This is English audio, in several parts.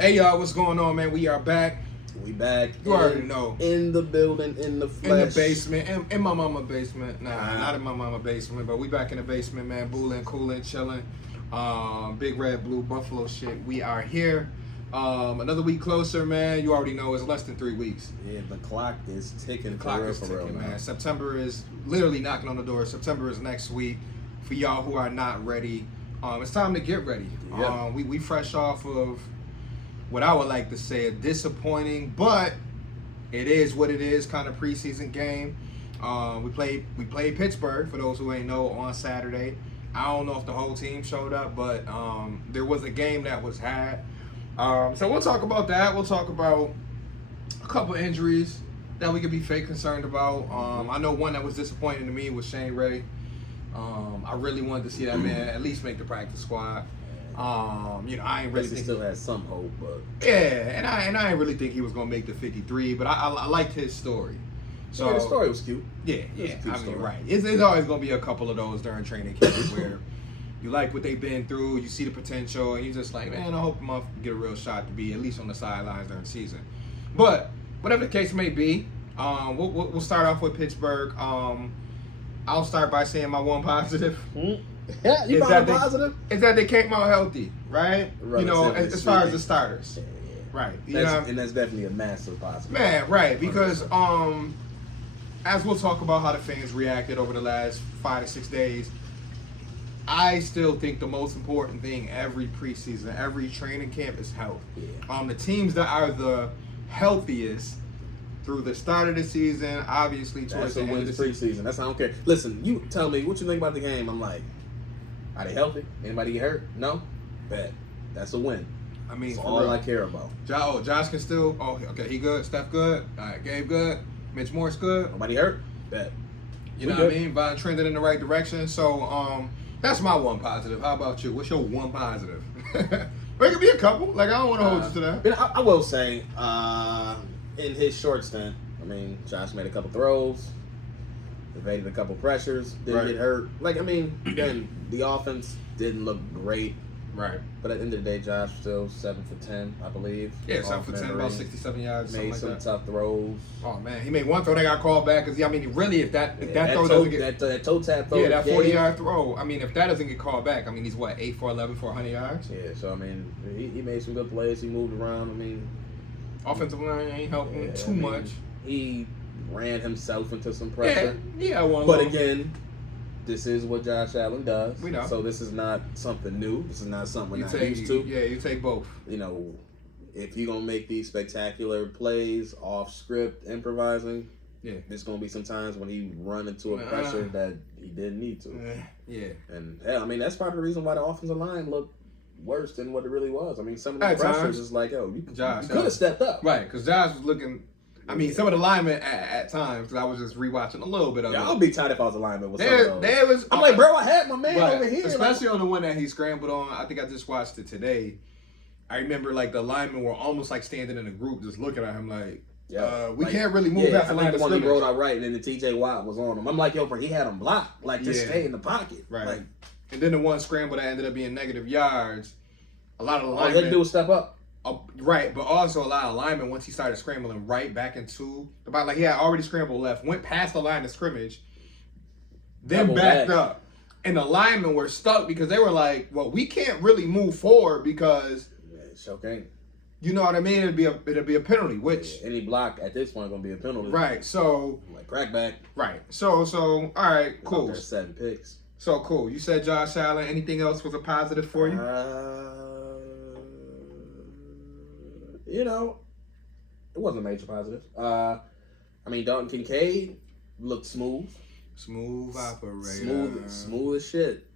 Hey y'all, what's going on, man? We are back. We back. You already know. In the building, in the flesh. In the basement. In my mama basement. Nah, not in my mama basement, but we back in the basement, man. Booling, cooling, chilling. Big red, blue, buffalo shit. We are here. Another week closer, man. You already know it's less than 3 weeks. Yeah, the clock is ticking. The clock is ticking, man. September is literally knocking on the door. September is next week. For y'all who are not ready, it's time to get ready. Yep. We fresh off of what I would like to say a disappointing, but it is what it is, kind of preseason game. We played Pittsburgh, for those who ain't know, on Saturday. I don't know if the whole team showed up, but there was a game that was had. So we'll talk about that. We'll talk about a couple injuries that we could be fake concerned about. I know one that was disappointing to me was Shane Ray. I really wanted to see that man at least make the practice squad. I ain't really think he still has some hope, but yeah, and I ain't really think he was gonna make the 53, but I liked his story. So yeah, the story was cute. Yeah. I mean, right. It's always gonna be a couple of those during training camp where you like what they've been through, you see the potential, and you're just like, man, I hope I'm gonna get a real shot to be at least on the sidelines during the season. But whatever the case may be, we'll start off with Pittsburgh. I'll start by saying my one positive. Yeah, you found a positive? Is that they came out healthy, right? As far as the starters. Yeah. Right. And that's definitely a massive positive. Man, right. Because as we'll talk about how the fans reacted over the last 5 to 6 days, I still think the most important thing every preseason, every training camp is health. Yeah. The teams that are the healthiest through the start of the season, obviously towards the end of the preseason. That's I don't care. Listen, you tell me what you think about the game. I'm like, are they healthy? Anybody get hurt? No? Bet. That's a win. I mean, that's all I care about. Josh can still. Oh, okay, he good. Steph good. All right, Gabe good. Mitch Morris good. Nobody hurt? Bet. You know what I mean? Vine trending in the right direction. So, that's my one positive. How about you? What's your one positive? Or it could be a couple. Like, I don't want to hold you to that. I will say, in his short stint, I mean, Josh made a couple throws, evaded a couple pressures, didn't get hurt. Like, I mean, again, the offense didn't look great. Right. But at the end of the day, Josh still 7 for 10, I believe. Yeah, 7 for 10, about 67 yards. Made some tough throws. Oh man, he made one throw that got called back because really, if that throw doesn't get that toe tap throw, that 40-yard throw. I mean, if that doesn't get called back, I mean, he's what 8 for 11 for 100 yards. Yeah, so I mean, he made some good plays. He moved around. I mean, offensive line ain't helping too much. He ran himself into some pressure. Yeah, but again, this is what Josh Allen does. We know. So this is not something new. This is not something we're not used to. Yeah, you take both. You know, if you're going to make these spectacular plays off script, improvising, there's going to be some times when he run into a pressure that he didn't need to. Yeah. And, hell, I mean, that's part of the reason why the offensive line looked worse than what it really was. I mean, some of the pressures is like, you could have stepped up. Right, because Josh was looking... I mean, some of the linemen at times, because I was just rewatching a little bit of it. I would be tight if I was a lineman with I'm like, bro, I had my man over here. Especially on the one that he scrambled on. I think I just watched it today. I remember, like, the linemen were almost, like, standing in a group just looking at him like, we can't really move past the line of scrimmage. He rolled out right, and then the T.J. Watt was on him. I'm like, bro, he had him blocked. Like, just stay in the pocket. Right. Like, and then the one scramble that ended up being negative yards, a lot of the linemen... All he had to do was step up. Right, but also a lot of linemen, once he started scrambling right back into like he had already scrambled left, went past the line of scrimmage, then backed up. And the linemen were stuck because they were like, well, we can't really move forward because okay. You know what I mean? It'd be a penalty, which any block at this point is gonna be a penalty. Right, so like crackback. Right. So all right, cool. There's 7 picks. So cool. You said Josh Allen. Anything else was a positive for you? You know, it wasn't a major positive. I mean, Dalton Kincaid looked smooth. Smooth operator. Smooth as shit.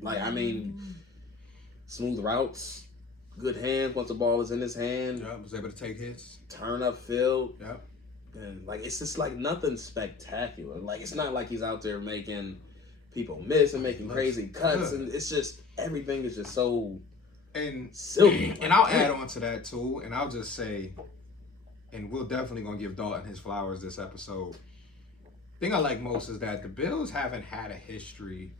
Like, I mean, smooth routes, good hands once the ball is in his hand. Yeah, was able to take hits. Turn up field. Yep. And, like, it's just, like, nothing spectacular. Like, it's not like he's out there making people miss and making crazy cuts. And it's just, everything is just so... And silky. And I'll add on to that too, and I'll just say, and we're definitely gonna give Dalton his flowers this episode. Thing I like most is that the Bills haven't had a history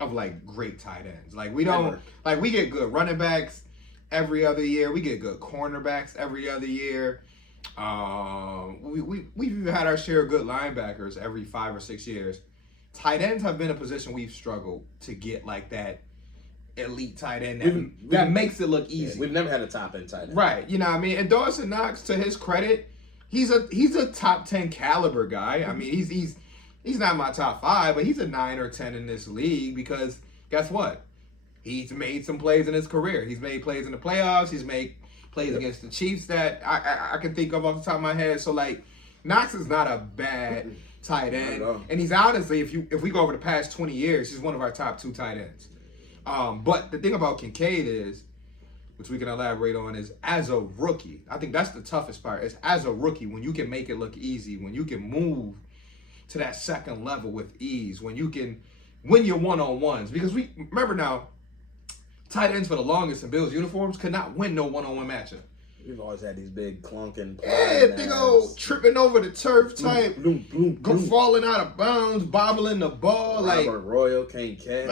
of like great tight ends. Like we don't, like we get good running backs, every other year. We get good cornerbacks every other year. We've even had our share of good linebackers every 5 or 6 years. Tight ends have been a position we've struggled to get like that elite tight end that makes it look easy. Yeah, we've never had a top end tight end. Right. You know what I mean? And Dawson Knox, to his credit, he's a top 10 caliber guy. I mean, he's not my top 5, but he's a 9 or 10 in this league because guess what? He's made some plays in his career. He's made plays in the playoffs. He's made plays against the Chiefs that I can think of off the top of my head. So, like, Knox is not a bad tight end. And he's honestly, if we go over the past 20 years, he's one of our top 2 tight ends. But the thing about Kincaid is, which we can elaborate on, is as a rookie, I think that's the toughest part, is as a rookie, when you can make it look easy, when you can move to that second level with ease, when you can win your one-on-ones. Because we remember now, tight ends for the longest in Bills uniforms could not win no one-on-one matchup. We've always had these big clunking, big old tripping over the turf type, falling out of bounds, bobbling the ball. Robert Royal can't catch.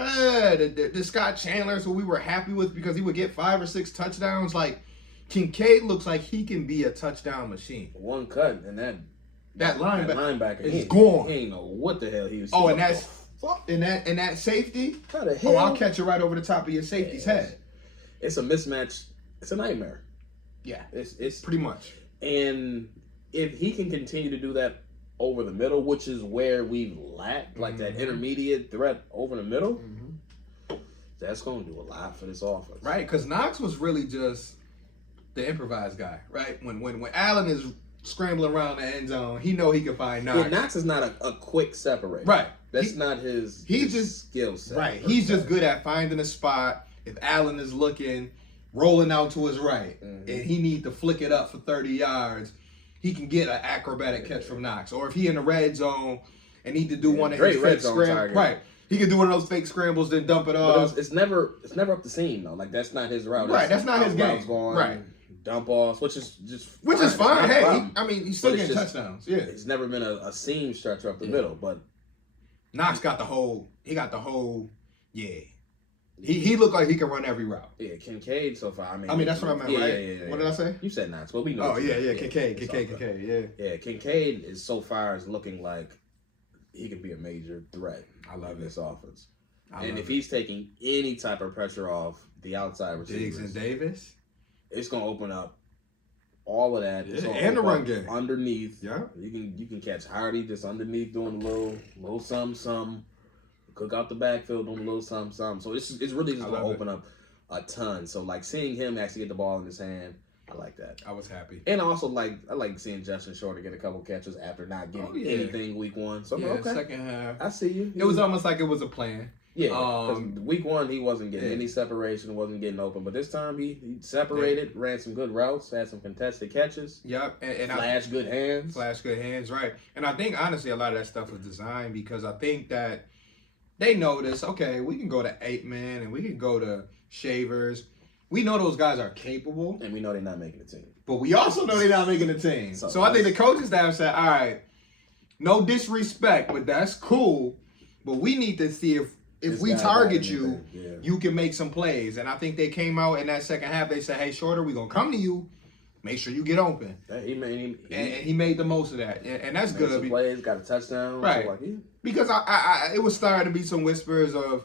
The Scott Chandlers, who we were happy with because he would get 5 or 6 touchdowns. Like, Kincaid looks like he can be a touchdown machine. One cut and that linebacker is gone. He ain't know what the hell he was. Oh, and that safety. How the hell? Oh, I'll catch it right over the top of your safety's head. It's a mismatch. It's a nightmare. Yeah, it's pretty much. And if he can continue to do that over the middle, which is where we've lacked, like that intermediate threat over the middle, that's going to do a lot for this offense. Right, because Knox was really just the improvised guy, right? When Allen is scrambling around the end zone, he know he can find Knox. Yeah, Knox is not a quick separator. Right. That's not his skill set. Right. He's just good at finding a spot. If Allen is looking, rolling out to his right, and he need to flick it up for 30 yards, he can get an acrobatic catch from Knox. Or if he in the red zone and need to do one of his fake scrambles, right? He can do one of those fake scrambles, then dump it off. But it's never up the seam though. Like that's not his route. Right, that's not his game. Right. Dump offs, which is fine. Hey, he's still getting touchdowns. Yeah, it's never been a seam stretcher up the middle. But Knox got the whole. Yeah. He looked like he can run every route. Yeah, Kincaid so far. I mean that's what I meant, right? Yeah. What did I say? You said Knox, but we know. Oh yeah, Kincaid, yeah. Yeah, Kincaid is so far is looking like he could be a major threat. I love this offense. And if he's taking any type of pressure off the outside receivers, Diggs and Davis, it's gonna open up all of that. Yeah, and the run game underneath. Yeah, you can catch Hardy just underneath doing a little something. Cook out the backfield doing a little something. So it's really just gonna open up a ton. So like seeing him actually get the ball in his hand, I like that. I was happy. And also I like seeing Justin Shorter get a couple catches after not getting anything week 1. So okay. Second half. I see you. It was almost like it was a plan. Yeah, week 1 he wasn't getting any separation, wasn't getting open, but this time he separated, ran some good routes, had some contested catches. Yep, and flash good hands, right? And I think honestly a lot of that stuff was designed because I think that they noticed, okay, we can go to 8-man and we can go to Shavers. We know those guys are capable, and we know they're not making the team. But we also know they're not making the team. So I think the coaching staff said, all right, no disrespect, but that's cool. But we need to see if we target you, you can make some plays. And I think they came out in that second half. They said, hey, Shorter, we're going to come to you. Make sure you get open. He made the most of that. And that's good. Some plays, got a touchdown. Right. Because it was starting to be some whispers of,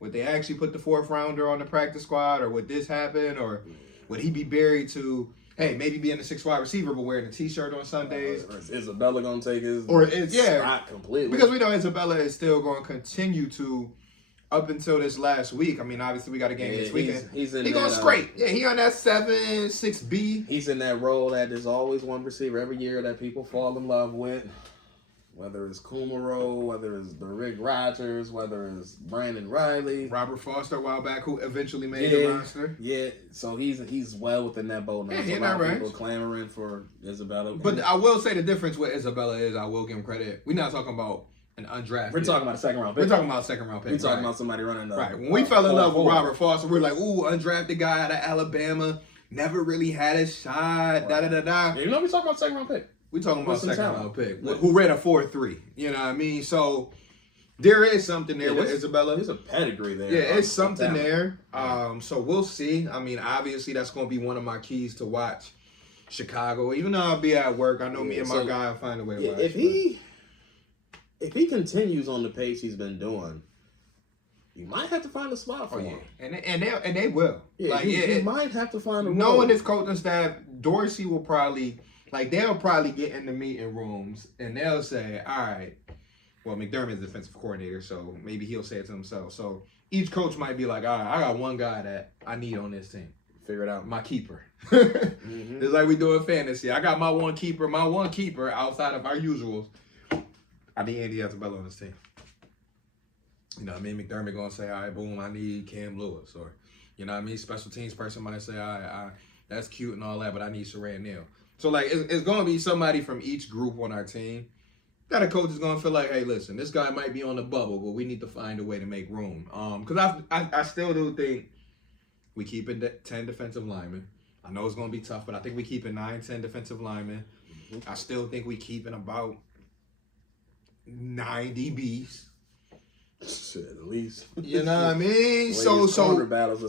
would they actually put the 4th rounder on the practice squad? Or would this happen? Or would he be buried to, hey, maybe being the 6th wide receiver but wearing a T-shirt on Sundays? Is Isabella going to take his spot completely? Because we know Isabella is still going to continue to up until this last week. I mean, obviously we got a game this weekend. He's going straight. Yeah, he on that 7-6B. He's in that role that there's always one receiver every year that people fall in love with. Whether it's Kumaro, whether it's the Rick Rodgers, whether it's Brandon Riley. Robert Foster a while back who eventually made the roster. Yeah, so he's well within that boat now. Yeah, so a lot of people clamoring for Isabella. But I will say the difference with Isabella is I will give him credit. We're not talking about an undrafted. We're talking about a second round pick. We're talking about a second round pick. We're talking about somebody running right. When we fell in love with Robert Foster, we're like, ooh, undrafted guy out of Alabama, never really had a shot. Right. We're talking about second round pick. We're talking about second round pick who ran a 4.3. You know what I mean? So There is something there with Isabella. There's a pedigree there. Yeah, it's something there. So we'll see. I mean, obviously, that's going to be one of my keys to watch Chicago. Even though I'll be at work, I know me and my guy will find a way to watch. If he continues on the pace he's been doing, you might have to find a spot for him. And they will. Yeah, like, you might have to find a role. Knowing this coaching staff, Dorsey will probably, they'll probably get in the meeting rooms and they'll say, all right, well, McDermott's defensive coordinator, so maybe he'll say it to himself. So each coach might be like, all right, I got one guy that I need on this team. Figure it out. My keeper. It's like we do in fantasy. I got my one keeper outside of our usuals. I need Andy Isabella on this team. You know what I mean? McDermott going to say, all right, boom, I need Cam Lewis. Or, you know what I mean? Special teams person might say, all right, that's cute and all that, but I need Saran Neal. So, it's going to be somebody from each group on our team that a coach is going to feel like, hey, listen, this guy might be on the bubble, but we need to find a way to make room. Because I still do think we keep it 10 defensive linemen. I know it's going to be tough, but I think we keep it 9, 10 defensive linemen. I still think we keep it about 9 DBs. Shit, at least. You know what I mean? So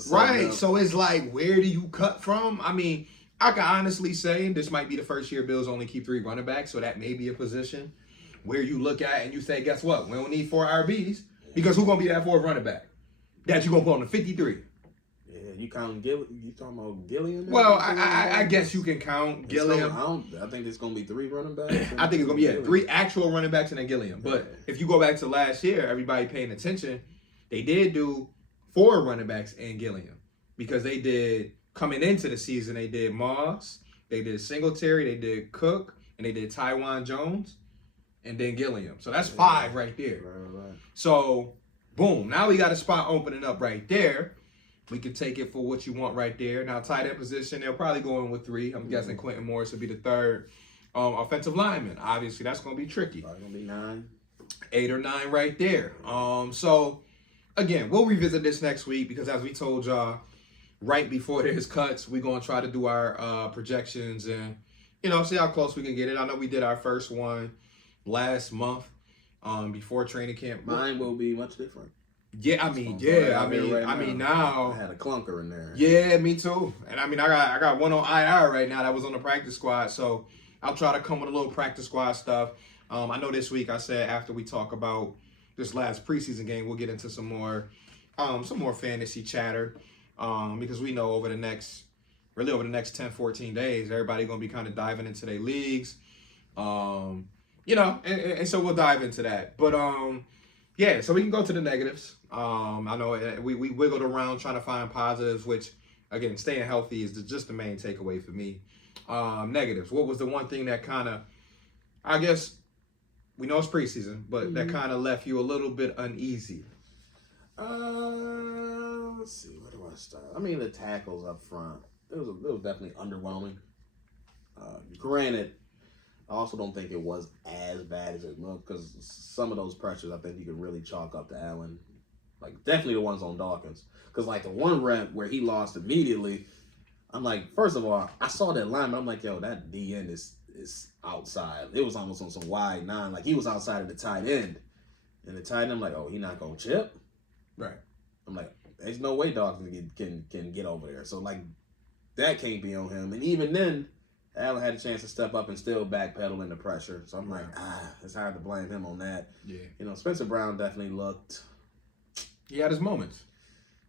right. So it's like, where do you cut from? I mean, I can honestly say this might be the first year Bills only keep 3 running backs, so that may be a position where you look at and you say, guess what? We don't need 4 RBs because who's gonna be that 4th running back that you gonna put on the 53? Yeah, you talking about Gilliam? Well, I guess you can count Gilliam. I think it's gonna be 3 running backs. I think it's gonna be 3 actual running backs and then Gilliam. But if you go back to last year, everybody paying attention, they did do 4 running backs and Gilliam because they did coming into the season. They did Moss, they did Singletary, they did Cook, and they did Tywan Jones, and then Gilliam. So that's 5 right there. Right. So boom, now we got a spot opening up right there. We could take it for what you want right there. Now, tight end position, they'll probably go in with 3. I'm guessing Quentin Morris will be the 3rd offensive lineman. Obviously, that's going to be tricky. Probably going to be 9. 8 or 9 right there. So, again, we'll revisit this next week because as we told y'all, right before there's cuts, we're going to try to do our projections and, see how close we can get it. I know we did our first one last month before training camp. Mine will be much different. Yeah, I mean now I had a clunker in there. Yeah, me too. And I mean I got one on IR right now that was on the practice squad, so I'll try to come with a little practice squad stuff. I know this week I said after we talk about this last preseason game, we'll get into some more fantasy chatter. Because we know over the next 10, 14 days, everybody gonna be kind of diving into their leagues. And so we'll dive into that. But yeah, so we can go to the negatives. I know we wiggled around trying to find positives, which, again, staying healthy is just the main takeaway for me. Negatives. What was the one thing that kind of, I guess, we know it's preseason, but that kind of left you a little bit uneasy? Let's see. Where do I start? I mean, the tackles up front. It was definitely underwhelming. Granted, I also don't think it was as bad as it looked because some of those pressures I think you could really chalk up to Allen. Like, definitely the ones on Dawkins. Because, the one rep where he lost immediately, I'm like, first of all, I saw that lineman. I'm like, yo, that DN is outside. It was almost on some wide 9. Like, he was outside of the tight end. And the tight end, I'm like, oh, he not going to chip? Right. I'm like, there's no way Dawkins can get over there. So, that can't be on him. And even then, Allen had a chance to step up and still backpedal into pressure. So I'm like, it's hard to blame him on that. Yeah. Spencer Brown definitely looked. He had his moments.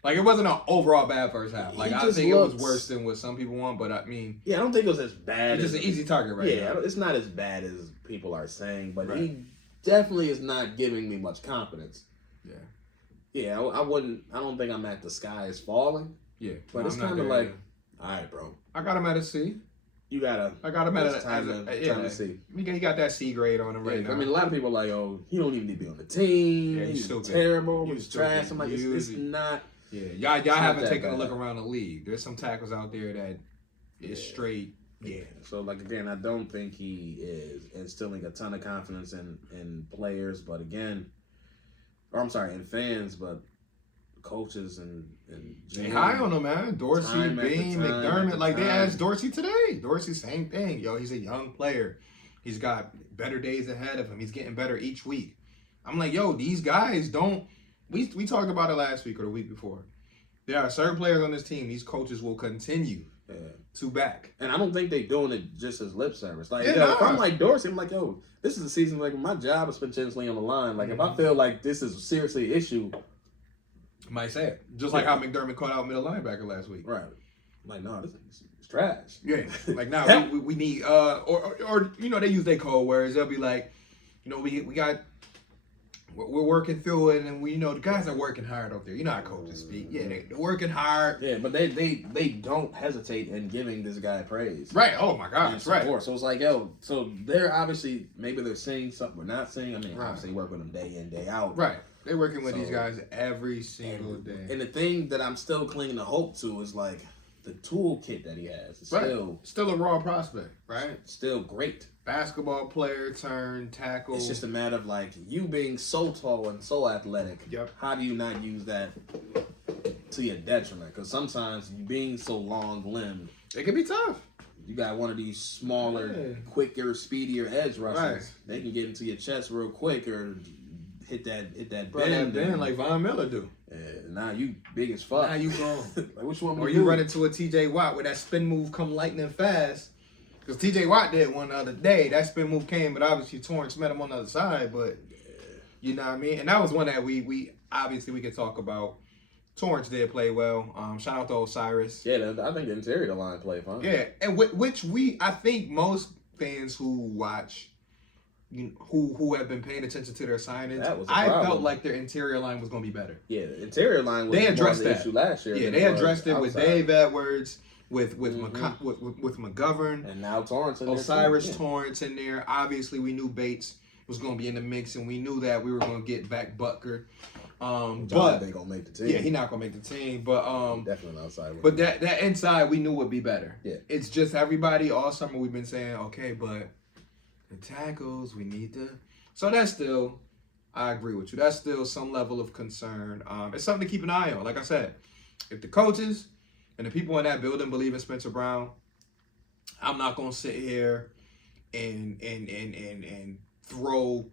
It wasn't an overall bad first half. I think it was worse than what some people want, but I mean. Yeah, I don't think it was as bad. It's just an easy target now. Yeah, it's not as bad as people are saying, but he definitely is not giving me much confidence. Yeah. Yeah, I don't think I'm at the sky is falling. Yeah. But it's kind of like, all right, bro. I got him at a C. I got him at a time to see. He got that C grade on him right now. I mean, a lot of people are like, oh, he don't even need to be on the team. Yeah, he's terrible. He's trash. I'm like, it's not. Yeah, y'all haven't taken a look around the league. There's some tackles out there that is straight. Yeah. So, again, I don't think he is instilling a ton of confidence in players, but again, in fans, but coaches and they high on him, man. Dorsey, Bean, McDermott. They asked Dorsey today. Dorsey, same thing. Yo, he's a young player. He's got better days ahead of him. He's getting better each week. I'm like, yo, these guys don't. We talked about it last week or the week before. There are certain players on this team. These coaches will continue to back, and I don't think they doing it just as lip service. Like, Yeah, if I'm like Dorsey, I'm like, yo, this is a season like my job is potentially on the line. Like, if I feel like this is seriously an issue, might say it. Just like how McDermott caught out middle linebacker last week. right? I'm like, no, this is trash. Yeah, like now we need or you know, they use their code words. They'll be like, you know, we're working through it, and we, you know, the guys are working hard out there. You know how coaches speak. Yeah, they're working hard. Yeah, but they don't hesitate in giving this guy praise. Right. Oh my gosh. Right. So it's like, yo, so they're obviously, maybe they're seeing something we're not seeing. I mean, obviously work with them day in, day out. Right. They're working with these guys every single day. And the thing that I'm still clinging to hope to is like the toolkit that he has. It's still a raw prospect, right? Still great. Basketball player turned tackle. It's just a matter of like you being so tall and so athletic. Yep. How do you not use that to your detriment? Because sometimes you being so long limbed, it can be tough. You got one of these smaller, quicker, speedier edge rushers. Right. They can get into your chest real quick or hit that bend like Von Miller do. Now you big as fuck. Now you grown. Like, which one? Or you run into a TJ Watt with that spin move come lightning fast. Because TJ Watt did one the other day. That spin move came, but obviously Torrance met him on the other side. But you know what I mean? And that was one that we obviously we could talk about. Torrance did play well. Shout out to Osiris. Yeah, I think the interior line played fine. Yeah, and which I think most fans who watch, who have been paying attention to their signings, I felt like their interior line was going to be better. Yeah, the interior line was they addressed the issue last year. Yeah, they addressed it with Dave Edwards, with McGovern, and now Torrance, Osiris Torrance in there. Obviously, we knew Bates was going to be in the mix, and we knew that we were going to get back Butker. But they gonna make the team. Yeah, he's not gonna make the team. But definitely outside. But that inside we knew would be better. Yeah, it's just everybody all summer we've been saying, okay, but the tackles we need to. So that's still, I agree with you. That's still some level of concern. It's something to keep an eye on. Like I said, if the coaches and the people in that building believe in Spencer Brown, I'm not gonna sit here and throw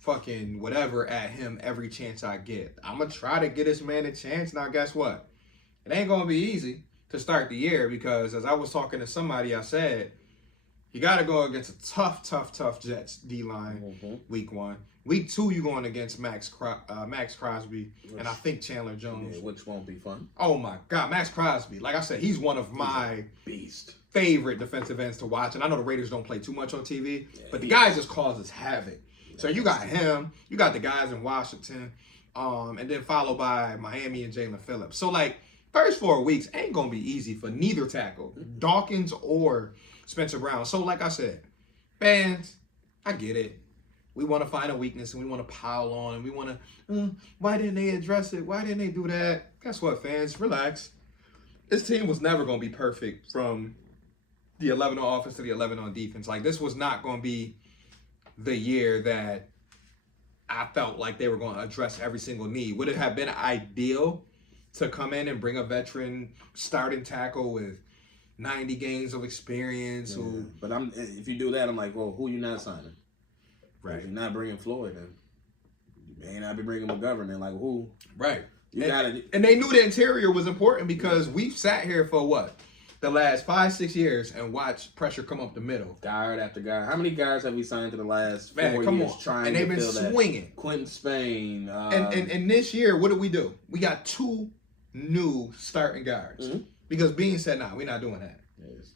fucking whatever at him every chance I get. I'm gonna try to get this man a chance. Now, guess what? It ain't gonna be easy to start the year because, as I was talking to somebody, I said you got to go against a tough Jets D line week 1. Week 2, you're going against Max Crosby and I think Chandler Jones, which won't be fun. Oh my God, Max Crosby! Like I said, he's one of my favorite defensive ends to watch. And I know the Raiders don't play too much on TV, but the guy just causes havoc. So you got him, you got the guys in Washington, and then followed by Miami and Jalen Phillips. So, like, first 4 weeks ain't going to be easy for neither tackle, Dawkins or Spencer Brown. So, like I said, fans, I get it. We want to find a weakness, and we want to pile on, and we want to, why didn't they address it? Why didn't they do that? Guess what, fans? Relax. This team was never going to be perfect from the 11 on offense to the 11 on defense. Like, this was not going to be the year that I felt like they were going to address every single need. Would it have been ideal to come in and bring a veteran starting tackle with 90 games of experience? Yeah. But if you do that, I'm like, well, who you not signing? Right. If you're not bringing Floyd, then you may not be bringing McGovern. Then, like, who? Right. And they knew the interior was important because we've sat here for what? The last 5-6 years and watch pressure come up the middle. Guard after guard. How many guys have we signed to the last 4 years trying and they've to been fill swinging. That? Quentin Spain. And this year, what did we do? We got 2 new starting guards. Because Bean said, nah, we're not doing that.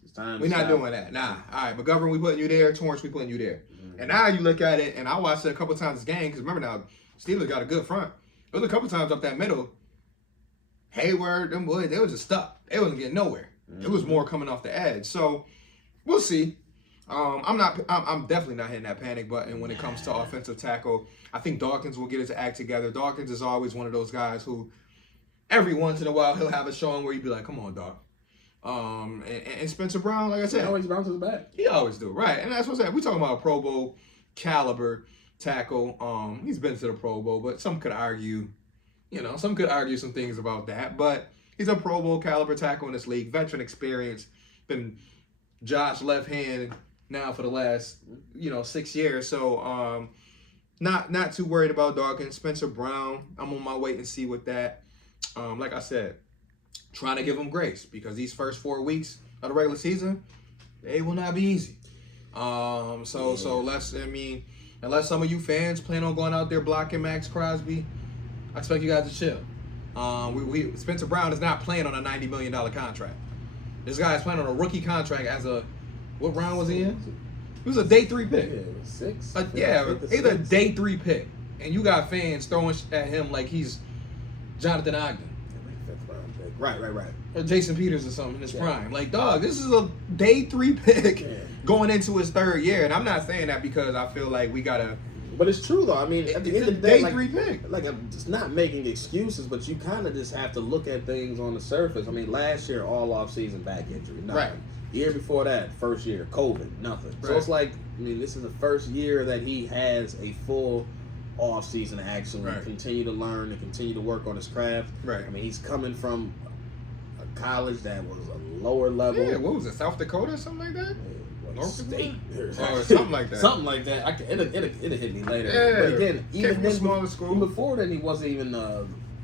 It's time we're not doing that. Nah. All right, McGovern, we putting you there. Torrance, we putting you there. And now you look at it, and I watched it a couple times this game, because remember now, Steelers got a good front. There was a couple times up that middle. Hayward, them boys, they was just stuck. They wasn't getting nowhere. It was more coming off the edge. So we'll see. I'm definitely not hitting that panic button when it comes to offensive tackle. I think Dawkins will get his act together. Dawkins is always one of those guys who every once in a while he'll have a showing where you'd be like, come on, dog. And Spencer Brown, like I said, he always bounces back. He always do, right? And that's what's that. We're talking about a Pro Bowl caliber tackle. He's been to the Pro Bowl, but some could argue, some things about that. But he's a Pro Bowl caliber tackle in this league, veteran experience, been Josh left hand now for the last, 6 years. So not too worried about Dawkins. Spencer Brown, I'm on my wait and see with that. Like I said, trying to give him grace because these first 4 weeks of the regular season, they will not be easy. So unless some of you fans plan on going out there blocking Max Crosby, I expect you guys to chill. Spencer Brown is not playing on a $90 million contract. This guy is playing on a rookie contract as a, what round was he in? He was a day 3 pick. Yeah, 6. Either day 3 pick, and you got fans throwing at him like he's Jonathan Ogden. Right. Or Jason Peters or something in his prime. Like, dog, this is a day 3 pick going into his 3rd year. And I'm not saying that because I feel like we got to. But it's true, though. I mean, at the end of the day, day 3 pick. Like, I'm just not making excuses, but you kind of just have to look at things on the surface. I mean, last year, all offseason back injury. Nothing. Right. Year before that, first year, COVID, nothing. Right. So it's like, I mean, this is the first year that he has a full offseason to actually continue to learn and continue to work on his craft. Right. I mean, he's coming from a college that was a lower level. Yeah, what was it, South Dakota or something like that? North State or something like that. Something like that. It'll hit me later. Yeah. But again, even then, smaller school. Before then, he wasn't even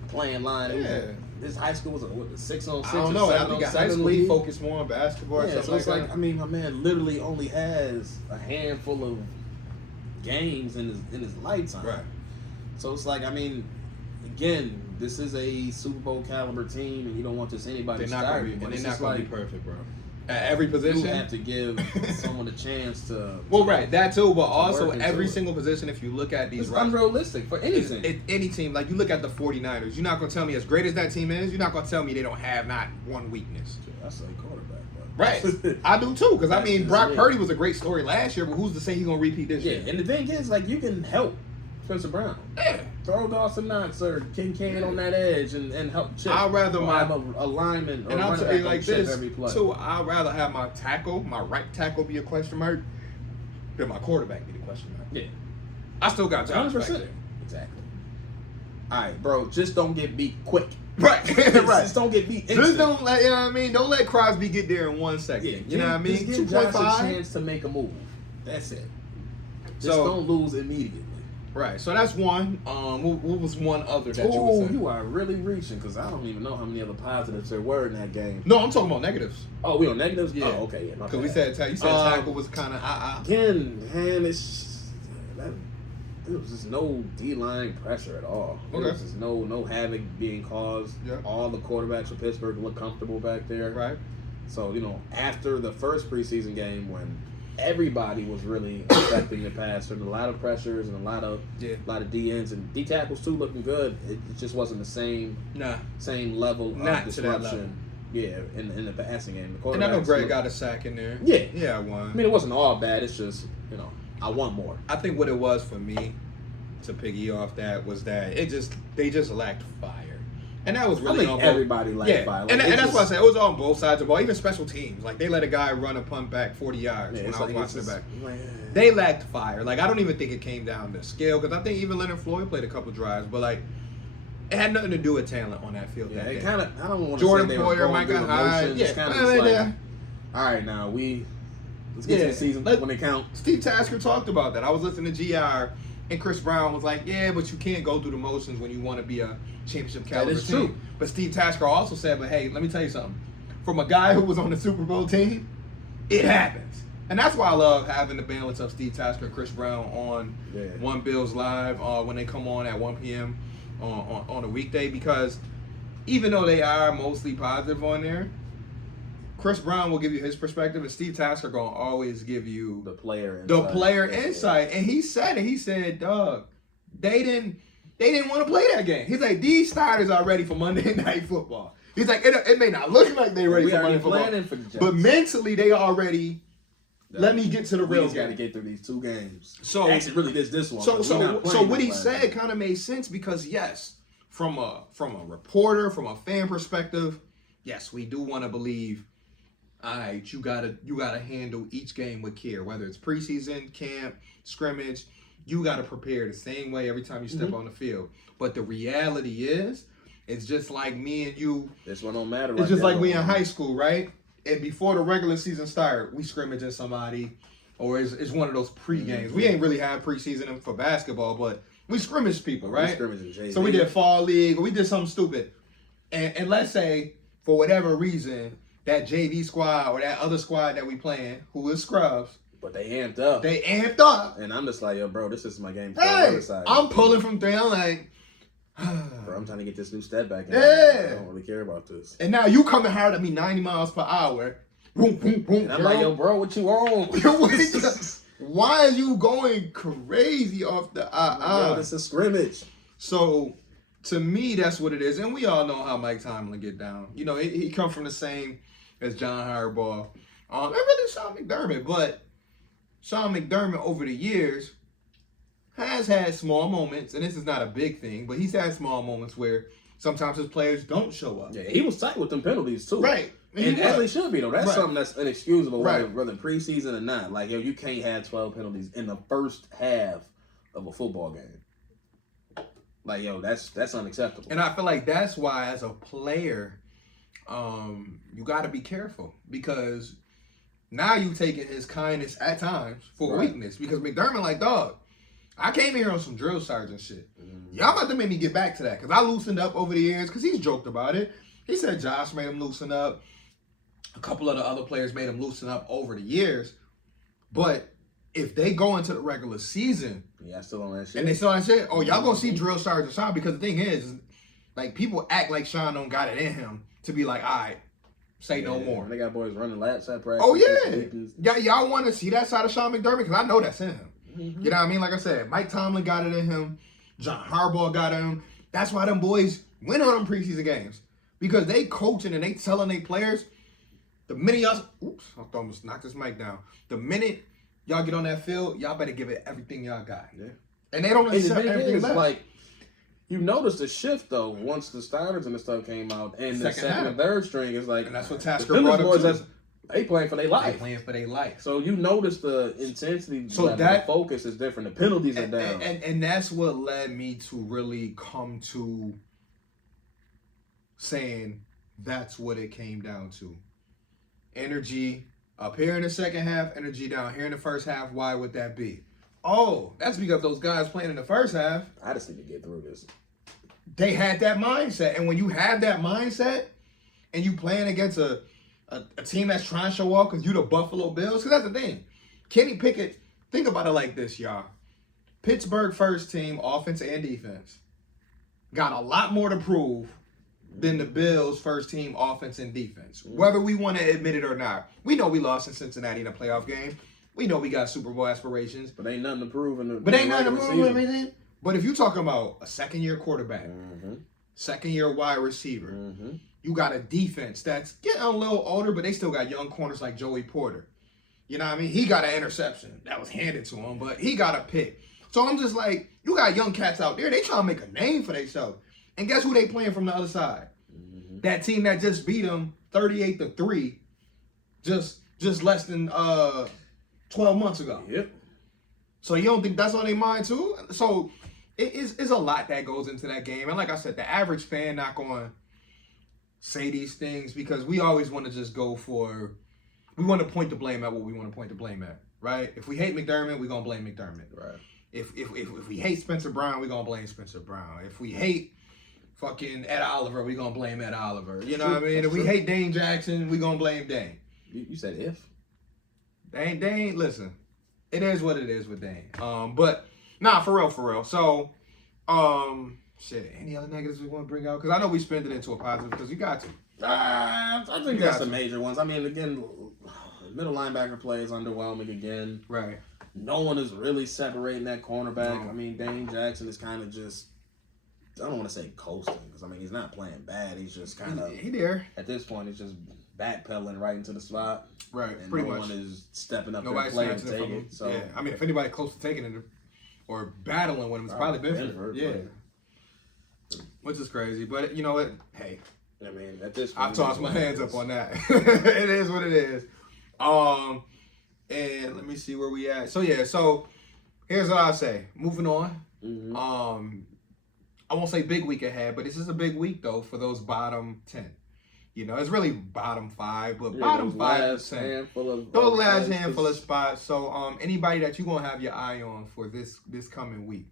playing line. Yeah. His high school was a 6-on-6. I don't know. I think high school he focused more on basketball. Yeah, so it's like, I mean, my man literally only has a handful of games in his lifetime. Right. So it's like, I mean, again, this is a Super Bowl caliber team, and you don't want just anybody starting. They're not going to be perfect, bro. At every position, you have to give someone a chance to. Well, right, that too, but also every single position. If you look at these, it's unrealistic for anything. Any team, like you look at the 49ers, you're not going to tell me as great as that team is, you're not going to tell me they don't have not one weakness. That's a quarterback, bro. Right, I do too, because I mean, Brock Purdy was a great story last year, but who's to say he's going to repeat this year? Yeah, and the thing is, like, you can help Spencer Brown. Yeah. Throw Dawson Knox or Kincaid on that edge and help chip. I'd rather have a lineman or and I'll tell you like this every play. too. I'd rather have my right tackle be a question mark than my quarterback be the question mark. Yeah. I still got Josh 100%. back there. Exactly. All right, bro. Just don't get beat quick. Right. Right. Just don't get beat instant. Just don't let, you know what I mean? Don't let Crosby get there in 1 second. Yeah, you know what I mean? Just give Josh a chance to make a move. That's it. Just don't lose immediately. Right, so that's one. What was one other that you would say? You are really reaching because I don't even know how many other positives there were in that game. No, I'm talking about negatives. Oh, we on negatives? Yeah. Oh, okay, yeah. Because you said tackle was kind of Again, man, there was just no D-line pressure at all. There was just no havoc being caused. Yeah. All the quarterbacks for Pittsburgh look comfortable back there. Right. So, after the first preseason game when everybody was really expecting the pass and a lot of pressures and a lot of D-ends and D-tackles too looking good. It just wasn't the same level of disruption. Yeah, in the passing game. And I know Greg got a sack in there. Yeah. Yeah, I won. I mean, it wasn't all bad. It's just, I want more. I think what it was for me, to piggy off that, was that they just lacked fire. And that was really on everybody lacked fire. Like, and that's why I said it was on both sides of the ball, even special teams. Like, they let a guy run a punt back 40 yards when I was watching it back. They lacked fire. Like, I don't even think it came down to skill, because I think even Leonard Floyd played a couple drives, but, like, it had nothing to do with talent on that field. Yeah, it kind of, I don't want to Jordan say they were Poyer, Micah Hyde. Yeah, kind of like, all right, now, let's get to the season when they count. Steve Tasker talked about that. I was listening to GR, and Chris Brown was like, yeah, but you can't go through the motions when you want to be a championship caliber team. True. But Steve Tasker also said, but hey, let me tell you something. From a guy who was on the Super Bowl team, it happens. And that's why I love having the balance of Steve Tasker and Chris Brown on One Bills Live when they come on at 1 p.m. on a weekday, because even though they are mostly positive on there, Chris Brown will give you his perspective, and Steve Tasker going to always give you the player insight. And he said it. He said, dog, they didn't want to play that game. He's like, these starters are ready for Monday Night Football. He's like, it may not look like they're ready for Monday Night Football, but mentally they already. Let me get to the real game. We got to get through these 2 games. So actually, really, this one. So what he said kind of made sense, because yes, from a reporter, from a fan perspective, yes, we do want to believe. All right, you gotta handle each game with care, whether it's preseason, camp, scrimmage. You gotta prepare the same way every time you step on the field. But the reality is, it's just like me and you. This one don't matter. It's just like we in high school, right? And before the regular season started, we scrimmaging somebody. or it's one of those pre-games. We ain't really had preseason for basketball, but we scrimmage people, right? We scrimmage in JV. So we did fall league, or we did something stupid. And let's say, for whatever reason, that JV squad or that other squad that we playing, who is scrubs, but they amped up. And I'm just like, yo, bro, this is my game. Hey, I'm pulling from three. I'm like, bro, I'm trying to get this new step back in. Yeah. I don't really care about this. And now you coming hard at me 90 miles per hour. Boom, boom, boom. And I'm like, yo, bro, what you on? Why are you going crazy off the Yo, this is scrimmage. So, to me, that's what it is. And we all know how Mike Tomlin get down. You know, he come from the same as John Harbaugh. And really Sean McDermott. But Sean McDermott, over the years, has had small moments. And this is not a big thing, but he's had small moments where sometimes his players don't show up. Yeah, he was tight with them penalties, too. Right. And as they should be, though. That's something that's inexcusable, Right. whether preseason or not. Like, yo, you can't have 12 penalties in the first half of a football game. Like, yo, that's unacceptable. And I feel like that's why, as a player, you got to be careful. Because now you taking his kindness at times for weakness. Because McDermott like, dog, I came here on some drill sergeant shit. Y'all about to make me get back to that. Because I loosened up over the years. Because he's joked about it. He said Josh made him loosen up. A couple of the other players made him loosen up over the years. But if they go into the regular season, still on that shit. and they still on that shit, oh, y'all gonna see drill sergeant Sean. Because the thing is, like, people act like Sean don't got it in him to be like, all right, say no more. They got boys running laps at practice. Oh, yeah. Y'all want to see that side of Sean McDermott? Because I know that's in him. You know what I mean? Like I said, Mike Tomlin got it in him. John Harbaugh got it in him. That's why them boys win on them preseason games. Because they coaching and they telling their players, the minute y'all, I almost knocked this mic down. The minute y'all get on that field, y'all better give it everything y'all got. Yeah. And they don't accept everything left. Like, you noticed the shift, though, once the starters and the stuff came out. And the second and third string is like, and that's what Tasker brought up too. They playing for their life. They playing for their life. So you notice the intensity, so level, that the focus is different. The penalties are down. And that's what led me to really come to saying that's what it came down to. Energy up here in the second half, energy down here in the first half. Why would that be? Oh, that's because those guys playing in the first half, I just need to get through this. They had that mindset. And when you have that mindset and you playing against a team that's trying to show off because you the Buffalo Bills, because that's the thing. Kenny Pickett, think about it like this, y'all. Pittsburgh first team, offense and defense, got a lot more to prove than the Bills first team, offense and defense. Whether we want to admit it or not. We know we lost in Cincinnati in a playoff game. We know we got Super Bowl aspirations. But ain't nothing to prove in the But ain't nothing to regular prove season. everything. But if you're talking about a second-year quarterback, second-year wide receiver, you got a defense that's getting a little older, but they still got young corners like Joey Porter. You know what I mean? He got an interception that was handed to him, but he got a pick. So I'm just like, you got young cats out there. They trying to make a name for themselves. And guess who they playing from the other side? That team that just beat them 38-3 just less than 12 months ago. Yep. So you don't think that's on their mind too? So it's a lot that goes into that game. And like I said, the average fan not going to say these things because we always want to just go for, we want to point the blame at what we want to point the blame at, right? If we hate McDermott, we're going to blame McDermott. Right. If we hate Spencer Brown, we're going to blame Spencer Brown. If we hate fucking Ed Oliver, we're going to blame Ed Oliver. You know what I mean? If we hate Dane Jackson, we're going to blame Dane. You said if? Dane, listen. It is what it is with Dane. But, nah, for real. So, any other negatives we want to bring out? Because I know we spent it into a positive because you got to. I think that's the major ones. I mean, again, middle linebacker play is underwhelming again. Right. No one is really separating that cornerback. No. I mean, Dane Jackson is kind of just, I don't want to say coasting because, I mean, he's not playing bad. He's just kind of, he there. At this point, he's just backpedaling right into the spot. Right, and pretty no much. one is stepping up Nobody's there and snatching playing it to from take him. it. So, yeah, I mean, if anybody's close to taking it or battling with him, it's probably Benford. Yeah. Which is crazy. But you know what? Hey. I mean, at this point, I've tossed my hands up on that. It is what it is. And let me see where we at. So here's what I say. Moving on. I won't say big week ahead, but this is a big week though for those bottom 10. You know, it's really bottom 5, but Yeah, bottom those 5%. handful of Those last places. handful of spots. So, anybody that you gonna have your eye on for this coming week?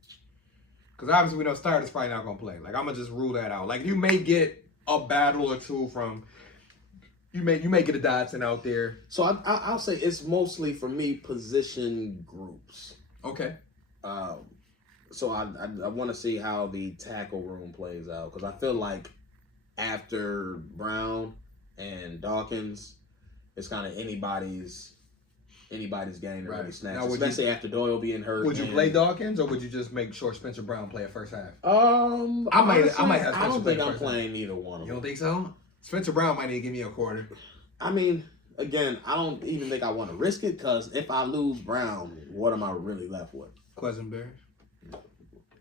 Because obviously we know starters probably not gonna play. Like I'm gonna just rule that out. Like you may get a battle or two from. You may get a Dotson out there. So I'll say it's mostly for me position groups. Okay. So I want to see how the tackle room plays out because I feel like after Brown and Dawkins, it's kind of anybody's game to really snatch. Now, especially after Doyle being hurt. Would you play Dawkins or would you just make sure Spencer Brown play a first half? I might have. I don't think I'm half. playing either one of them. You don't think so? Spencer Brown might need to give me a quarter. I mean, again, I don't even think I want to risk it because if I lose Brown, what am I really left with? Quesenberry.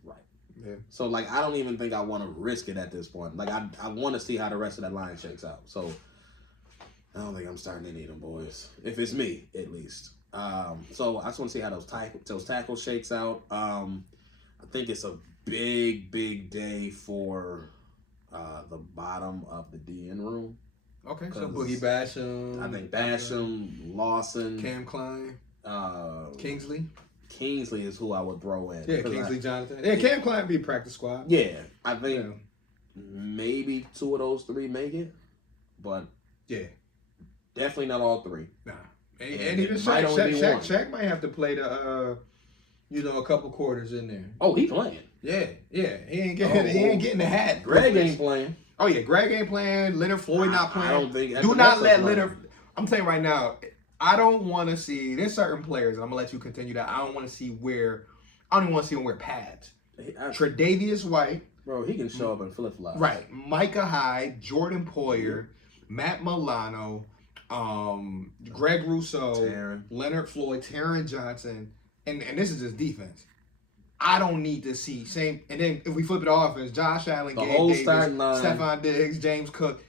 Right. Yeah. So, like, I don't even think I want to risk it at this point. Like, I want to see how the rest of that line shakes out. So, I don't think I'm starting any of them boys. If it's me, at least. So, I just want to see how those tackles shakes out. I think it's a big day for the bottom of the DN room. Okay, so Boogie Basham. I think Basham, Lawson, Cam Klein, Kingsley. Kingsley is who I would throw in. Yeah, Kingsley Jonathan. Yeah, Cam Klein be practice squad. Yeah, I think maybe 2 of those 3 make it, but definitely not all 3. Nah, and even Shaq might have to play the a couple quarters in there. Oh, he playing. Yeah, he ain't getting the hat. Greg ain't playing. Oh yeah, Greg ain't playing. Leonard Floyd not playing. I don't think. Do not let Leonard. I'm telling you right now. I don't want to see. There's certain players. And I'm gonna let you continue that. I don't want to see where. I don't even want to see him wear pads. Tre'Davious White. Bro, he can show up in flip flops. Right. Micah Hyde, Jordan Poyer, Matt Milano, Greg Rousseau, Leonard Floyd, Taron Johnson, and this is just defense. I don't need to see same. And then if we flip it to offense, Josh Allen, the Gabe whole Davis, starting line, Stephon Diggs, James Cook,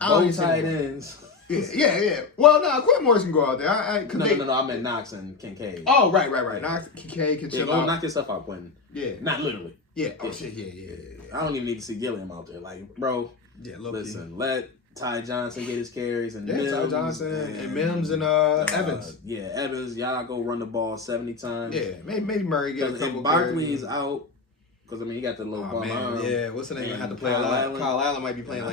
both tight ends. Yeah. Well, no, Quentin Morris can go out there. No. I meant Knox and Kincaid. Oh, right. Knox, Kincaid can chill out. Knock yourself out, Quentin. Yeah. Not literally. Yeah. Oh, shit. Yeah. I don't even need to see Gilliam out there. Like, bro. Yeah. Listen, let Ty Johnson get his carries and Mims, Ty Johnson and Mims and Evans. Yeah, Evans. Y'all go run the ball 70 times. Yeah. Maybe Murray get a couple. And Barkley's out. Because, he got the little bum arm. Yeah, what's the name? I had to play a lot. Kyle Allen might be playing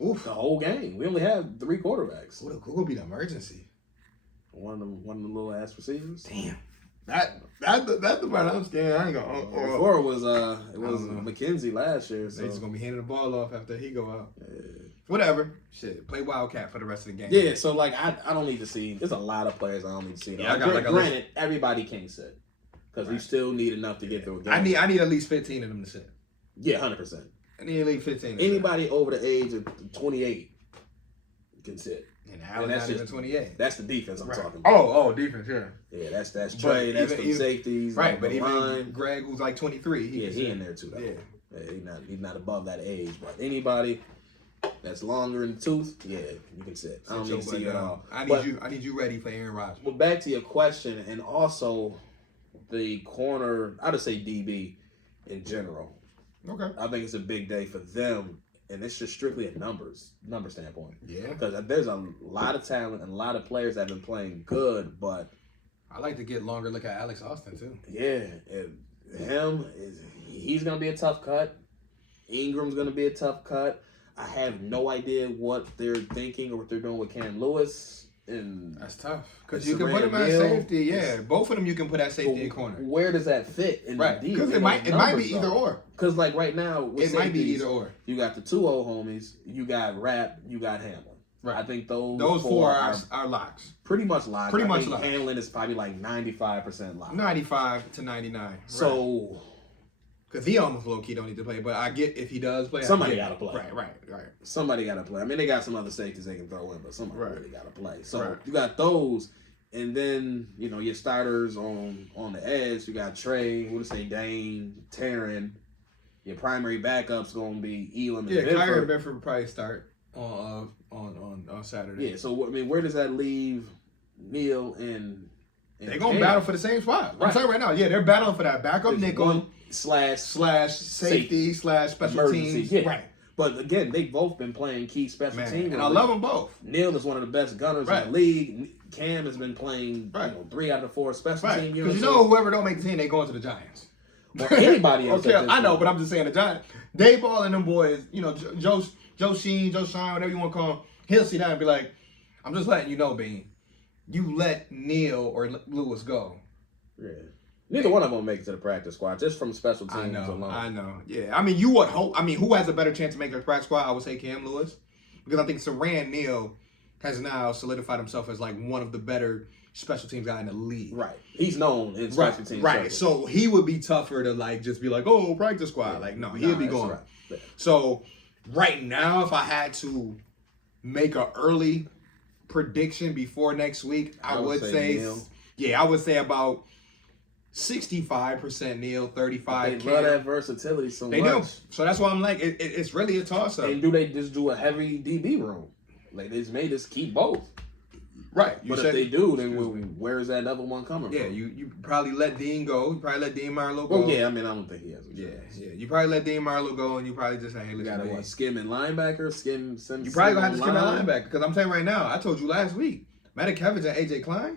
the whole game. We only have 3 quarterbacks. Who will be the emergency? One of them little ass receivers. Damn. That's the part I'm scared. I ain't gonna. Before it was McKenzie last year. So. They just gonna be handing the ball off after he go out. Whatever. Shit. Play Wildcat for the rest of the game. Yeah. So I don't need to see. There's a lot of players I don't need to see. Yeah, granted, everybody can't sit because we still need enough to get through a game. I need at least 15 of them to sit. Yeah, 100%. I need at least 15. Anybody over the age of 28 can sit. And that's just 28. That's the defense I'm talking about. Oh, defense, yeah. Yeah, that's Trey. That's the safeties. Right, but even even Greg, who's like 23. He in there too. Though. Yeah, he's not above that age. But anybody that's longer in the tooth, yeah, you can sit. I don't need to see you at all. I need you ready for Aaron Rodgers. Well, back to your question, and also the corner. I just say DB in general. Okay. I think it's a big day for them. And it's just strictly a number standpoint. Yeah. Because there's a lot of talent and a lot of players that have been playing good, but I like to get longer look at Alex Austin too. Yeah, he's gonna be a tough cut. Ingram's gonna be a tough cut. I have no idea what they're thinking or what they're doing with Cam Lewis. And that's tough because you can put him at safety. Yeah, both of them you can put at safety and corner. Where does that fit in the deal? Because it might be either or. Because like right now, with it might be either or. You got the 2 old homies. You got Rapp. You got Hamlin. Right. I think those 4 are locks. Pretty much locks. Pretty much locks. Hamlin is probably like 95% locked. 95 to 99. So. Because he almost low-key don't need to play, but I get if he does play. Somebody got to play. Right. Somebody got to play. I mean, they got some other safeties they can throw in, but somebody really got to play. So you got those, and then, your starters on the edge. You got Trey, Dane, Taron. Your primary backup's going to be Elam and Benford. Yeah, Kyrie and Benford will probably start on Saturday. Yeah, so, where does that leave Neal and they're going to battle for the same spot. I'm telling you right now. Yeah, they're battling for that backup nickel. /safety /special teams. Yeah. Right. But again, they've both been playing key special teams. And I love them both. Neil is one of the best gunners in the league. Cam has been playing 3 out of the 4 special team units. Because whoever don't make the team, they going to the Giants. Or anybody else. Okay, I know, but I'm just saying the Giants. They ball and them boys, Joe Sheen, whatever you want to call him, he'll see that and be like, I'm just letting you know, Bean. You let Neil or Lewis go. Yeah. Neither one of them make it to the practice squad, just from special teams alone. I know. Yeah. I mean, you would hope. I mean, who has a better chance to make it to the practice squad? I would say Cam Lewis. Because I think Saran Neal has now solidified himself as like one of the better special teams guy in the league. Right. He's known in special teams. Right. So he would be tougher to like just be like, oh, practice squad. Like, no, he'd be going. Right. Yeah. So right now, if I had to make an early prediction before next week, I would say I would say about 65% Neil, 35 They love that versatility so much. They do. So that's why I'm like, it's really a toss-up. And do they just do a heavy DB room? Like, they just may just keep both. Right. But if they do, then where is that other one coming from? Yeah, you probably let Dean go. You probably let Dean Marlowe go. Well, yeah, I mean, I don't think he has a choice. Yeah. You probably let Dean Marlowe go, and you probably just say, hey, listen, you got skim and linebacker, You probably going to have to skim and linebacker, because I'm telling you right now, I told you last week, Medikevich and A.J. Klein.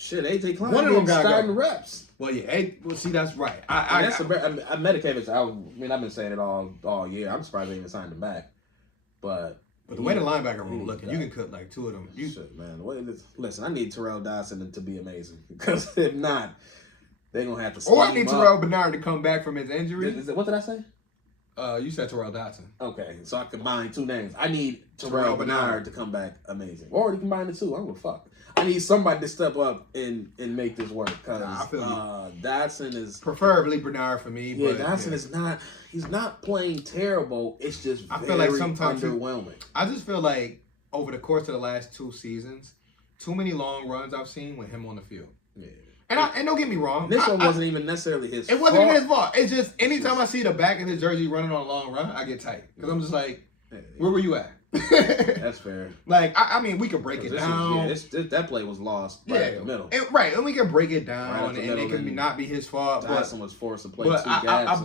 Shit, A.J. Klein one of them got starting reps. Well, yeah. See, that's right. Medikevich, I mean, I've been saying it all year. I'm surprised they even signed him back. But the way the linebacker room looking, you can cut like 2 of them. Shit, man. Listen, I need Terrell Dodson to be amazing. Because if not, they're going to have to I need Terrell Bernard to come back from his injury. What did I say? You said Terrell Dodson. Okay, so I combine 2 names. I need Terrell Bernard to come back amazing. Or you combine the 2. I don't give a fuck. I need somebody to step up and make this work. Because Dodson is... Preferably Bernard for me. Yeah, Dodson is not... He's not playing terrible. It's just I feel like sometimes underwhelming. I just feel like over the course of the last 2 seasons, too many long runs I've seen with him on the field. Yeah. And don't get me wrong. This one wasn't even necessarily his fault. It wasn't even his fault. It's just anytime I see the back of his jersey running on a long run, I get tight. Because I'm just like, where were you at? That's fair. Like, I mean, we could break it down. That play was lost right in the middle. And we can break it down, and it could not be his fault. Dodson was forced to play 2 gaps.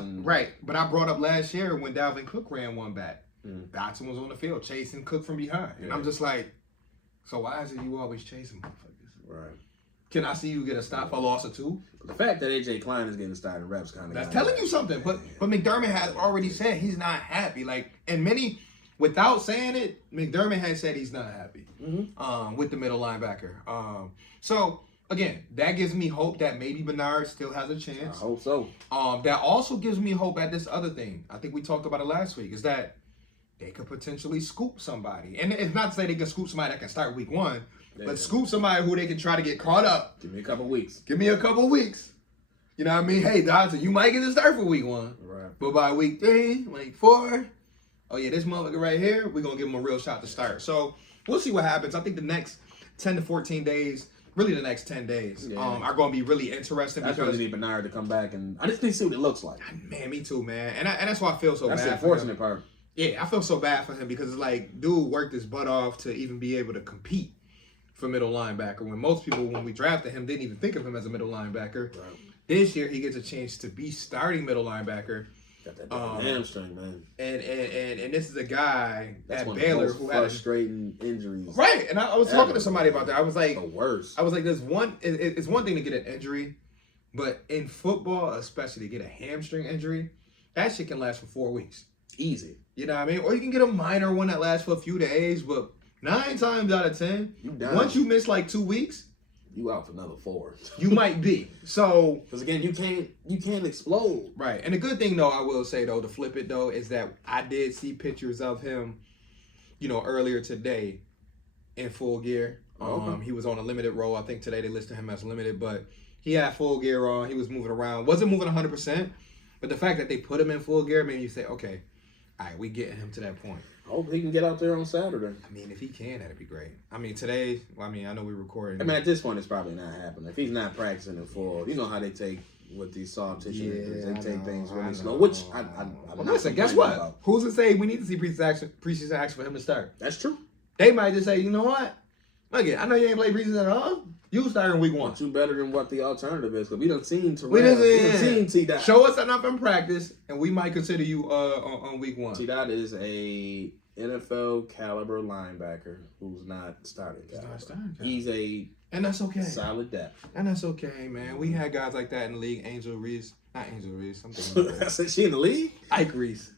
But I brought up last year when Dalvin Cook ran one back. Dodson was on the field chasing Cook from behind. And I'm just like, so why is it you always chasing motherfuckers? Right. Can I see you get a stop for loss of 2? The fact that A.J. Klein is getting started reps kind of... That's telling you something. But McDermott has already said he's not happy. Like, and many... Without saying it, McDermott has said he's not happy with the middle linebacker. So, again, that gives me hope that maybe Bernard still has a chance. I hope so. That also gives me hope at this other thing. I think we talked about it last week, is that they could potentially scoop somebody. And it's not to say they can scoop somebody that can start week 1, but scoop somebody who they can try to get caught up. Give me a couple weeks. You know what I mean? Hey, Dodson, you might get to start for week 1. Right. But by week 3, week 4... oh, yeah, this motherfucker right here, we're going to give him a real shot to start. So we'll see what happens. I think the next 10 to 14 days, really the next 10 days, are going to be really interesting. I really need Bernard to come back, and I just need to see what it looks like. Man, me too, man. And that's why I feel so bad. That's the unfortunate part. Yeah, I feel so bad for him because it's like, dude worked his butt off to even be able to compete for middle linebacker. When most people, when we drafted him, didn't even think of him as a middle linebacker. Right. This year, he gets a chance to be starting middle linebacker. Got that hamstring, man. And this is a guy at Baylor who had frustrating injuries. Right, and I was talking to somebody about that. I was like, the worst. I was like, it's one thing to get an injury, but in football, especially to get a hamstring injury, that shit can last for 4 weeks. Easy. You know what I mean? Or you can get a minor one that lasts for a few days, but 9 times out of 10, once you miss like 2 weeks, you out for another 4. You might be. So, because again, you can't explode. Right. And the good thing though, I will say though, to flip it though, is that I did see pictures of him, earlier today in full gear. He was on a limited role. I think today they listed him as limited, but he had full gear on. He was moving around. Wasn't moving 100%, but the fact that they put him in full gear made you say, okay, all right, we getting him to that point. Hope he can get out there on Saturday. I mean, if he can, that'd be great. I mean, today, I know we're recording. I mean, at this point, it's probably not happening. If he's not practicing in full, you know how they take with these soft tissue injuries. They take things really slow, which I'm listen, guess what? About. Who's to say we need to see preseason action for him to start? That's true. They might just say, you know what? Look it, I know you ain't played preseason at all. You starting week 1. But you better than what the alternative is, because we done seen Terrell. We done seen T-Dot. Show us enough in practice, and we might consider you on week 1. T-Dot is a NFL caliber linebacker who's not starting. He's a and that's okay. Solid depth. And that's okay, man. We had guys like that in the league. Angel Reese. Not Angel Reese. I'm thinking I said she in the league? Ike Reese.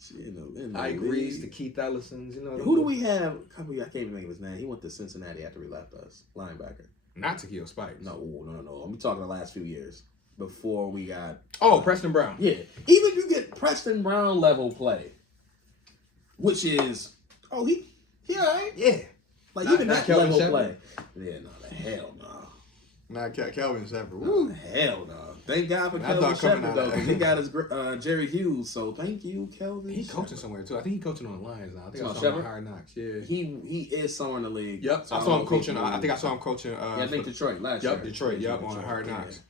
She in the Ike league. Reese, the Keith Ellisons. You know who do we have? I can't even think of his name. He went to Cincinnati after he left us. Linebacker. Not Takeo Spikes. No. I'm talking the last few years. Before we got... Oh, Preston Brown. Yeah. Even if you get Preston Brown level play, which is... Oh, he all right. Yeah. Like, not, even not that level Shepard. play. Yeah, hell no. Not Kelvin Shepard. Woo. Hell no. Thank God for Kelvin Shepard, though, because he got his Jerry Hughes, so thank you, Kelvin. He's coaching somewhere, too. I think he's coaching on the Lions now. I think I saw him Shepard? on Hard Knocks. Yeah. He is somewhere in the league. Yep. So I saw him coaching. I think I saw him coaching. I think Detroit last year. Yep, Detroit. Yep, on Hard Knocks.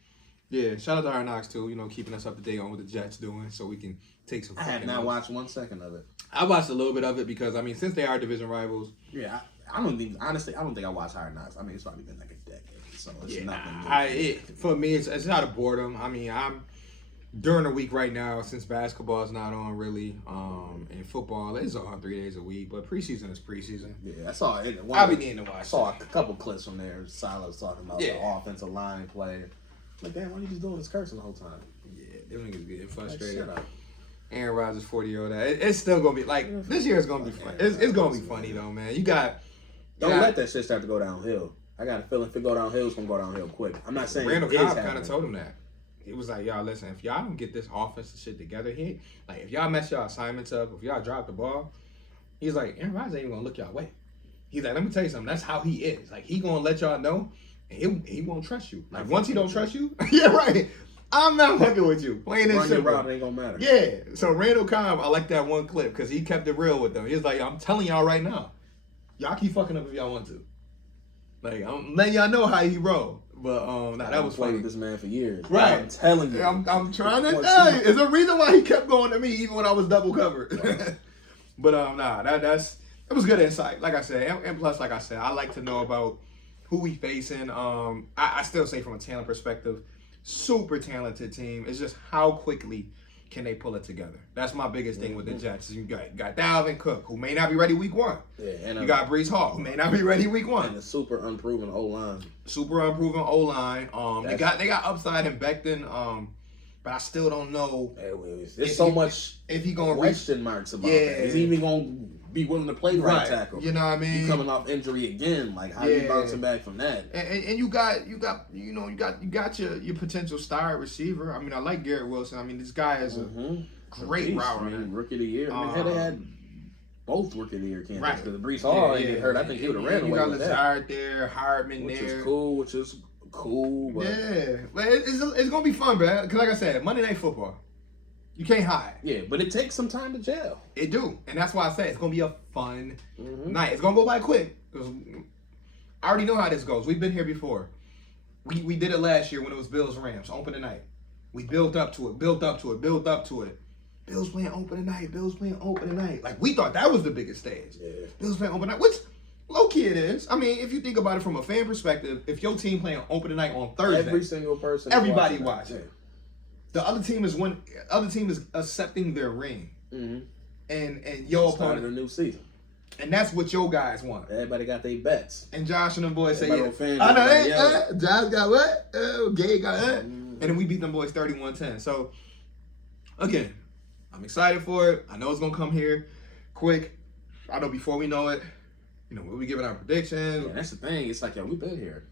Yeah, shout out to Hard Knocks, too. You know, keeping us up to date on what the Jets doing so we can take some I have not watched 1 second of it. I watched a little bit of it because, I mean, since they are division rivals. Yeah, I don't think I watched Hard Knocks. I mean, it's probably been like a decade, so it's nothing new. For me, it's out of boredom. I mean, I'm during the week right now since basketball is not on really, and football is on 3 days a week, but preseason is preseason. Yeah, I saw it. I'll be needing to watch. I saw a couple clips from there. Silas talking about the offensive line play. Like, damn, why are you just doing this cursing the whole time? Yeah, them niggas getting frustrated. Like, shut up. Aaron Rodgers 40-year-old. It's still gonna be like this year is gonna be fun. It's gonna be funny though, man. Don't let that shit start to go downhill. I got a feeling if it go downhill, it's gonna go downhill quick. I'm not saying Randall Cobb kind of told him that. He was like, y'all listen, if y'all don't get this offensive shit together here, like if y'all mess y'all assignments up, if y'all drop the ball, he's like, Aaron Rodgers ain't even gonna look y'all way. He's like, let me tell you something. That's how he is. Like he gonna let y'all know, and he won't trust you. Like once he don't trust you, yeah, right. I'm not fucking with you. Plain and simple. Ain't gonna matter. Yeah. So Randall Cobb, I like that one clip because he kept it real with them. He was like, I'm telling y'all right now, y'all keep fucking up if y'all want to. Like I'm letting y'all know how he roll. But that was funny. With this man for years. Right. I'm telling you. I'm trying to tell you. There's a reason why he kept going to me even when I was double covered. But that was good insight. Like I said, and plus, like I said, I like to know about who we facing. I still say from a talent perspective, super talented team. It's just how quickly can they pull it together. That's my biggest thing with the Jets. You got Dalvin Cook, who may not be ready week 1. Yeah, and you got Breece Hall, who may not be ready week 1. And a super unproven O-line. Super unproven O-line. They got upside in Becton. But I still don't know. There's so much if he gonna question marks about that. Is he even gonna be willing to play right tackle? You know what I mean? You coming off injury again? Like how you bouncing back from that? And you got your potential star receiver. I mean, I like Garrett Wilson. I mean, this guy is a great route runner. Rookie of the year. I mean, had both Rookie of the year candidates. Because Breece Hall ain't get hurt. I think he would have ran away with that. You got Lazard there, Hardman which there. Which is cool. But but it's gonna be fun, man. Because like I said, Monday Night Football, you can't hide. Yeah, but it takes some time to gel. It do, and that's why I say it's gonna be a fun night. It's gonna go by quick. I already know how this goes. We've been here before. We did it last year when it was Bills Rams opening night. We built up to it. Bills playing opening night. Like we thought that was the biggest stage. Yeah. Bills playing opening night, which low key it is. I mean, if you think about it from a fan perspective, if your team playing opening night on Thursday, every single person, everybody watching. The other team is accepting their ring, and your opponent a new season, and that's what your guys want. Everybody got their bets, and Josh and them boys say, I know Josh got what? Gay got what? And then we beat them boys 31-10. So again, I'm excited for it. I know it's gonna come here quick. I know before we know it. You know, we'll be giving our predictions. Yeah, that's the thing. It's like, we've been here.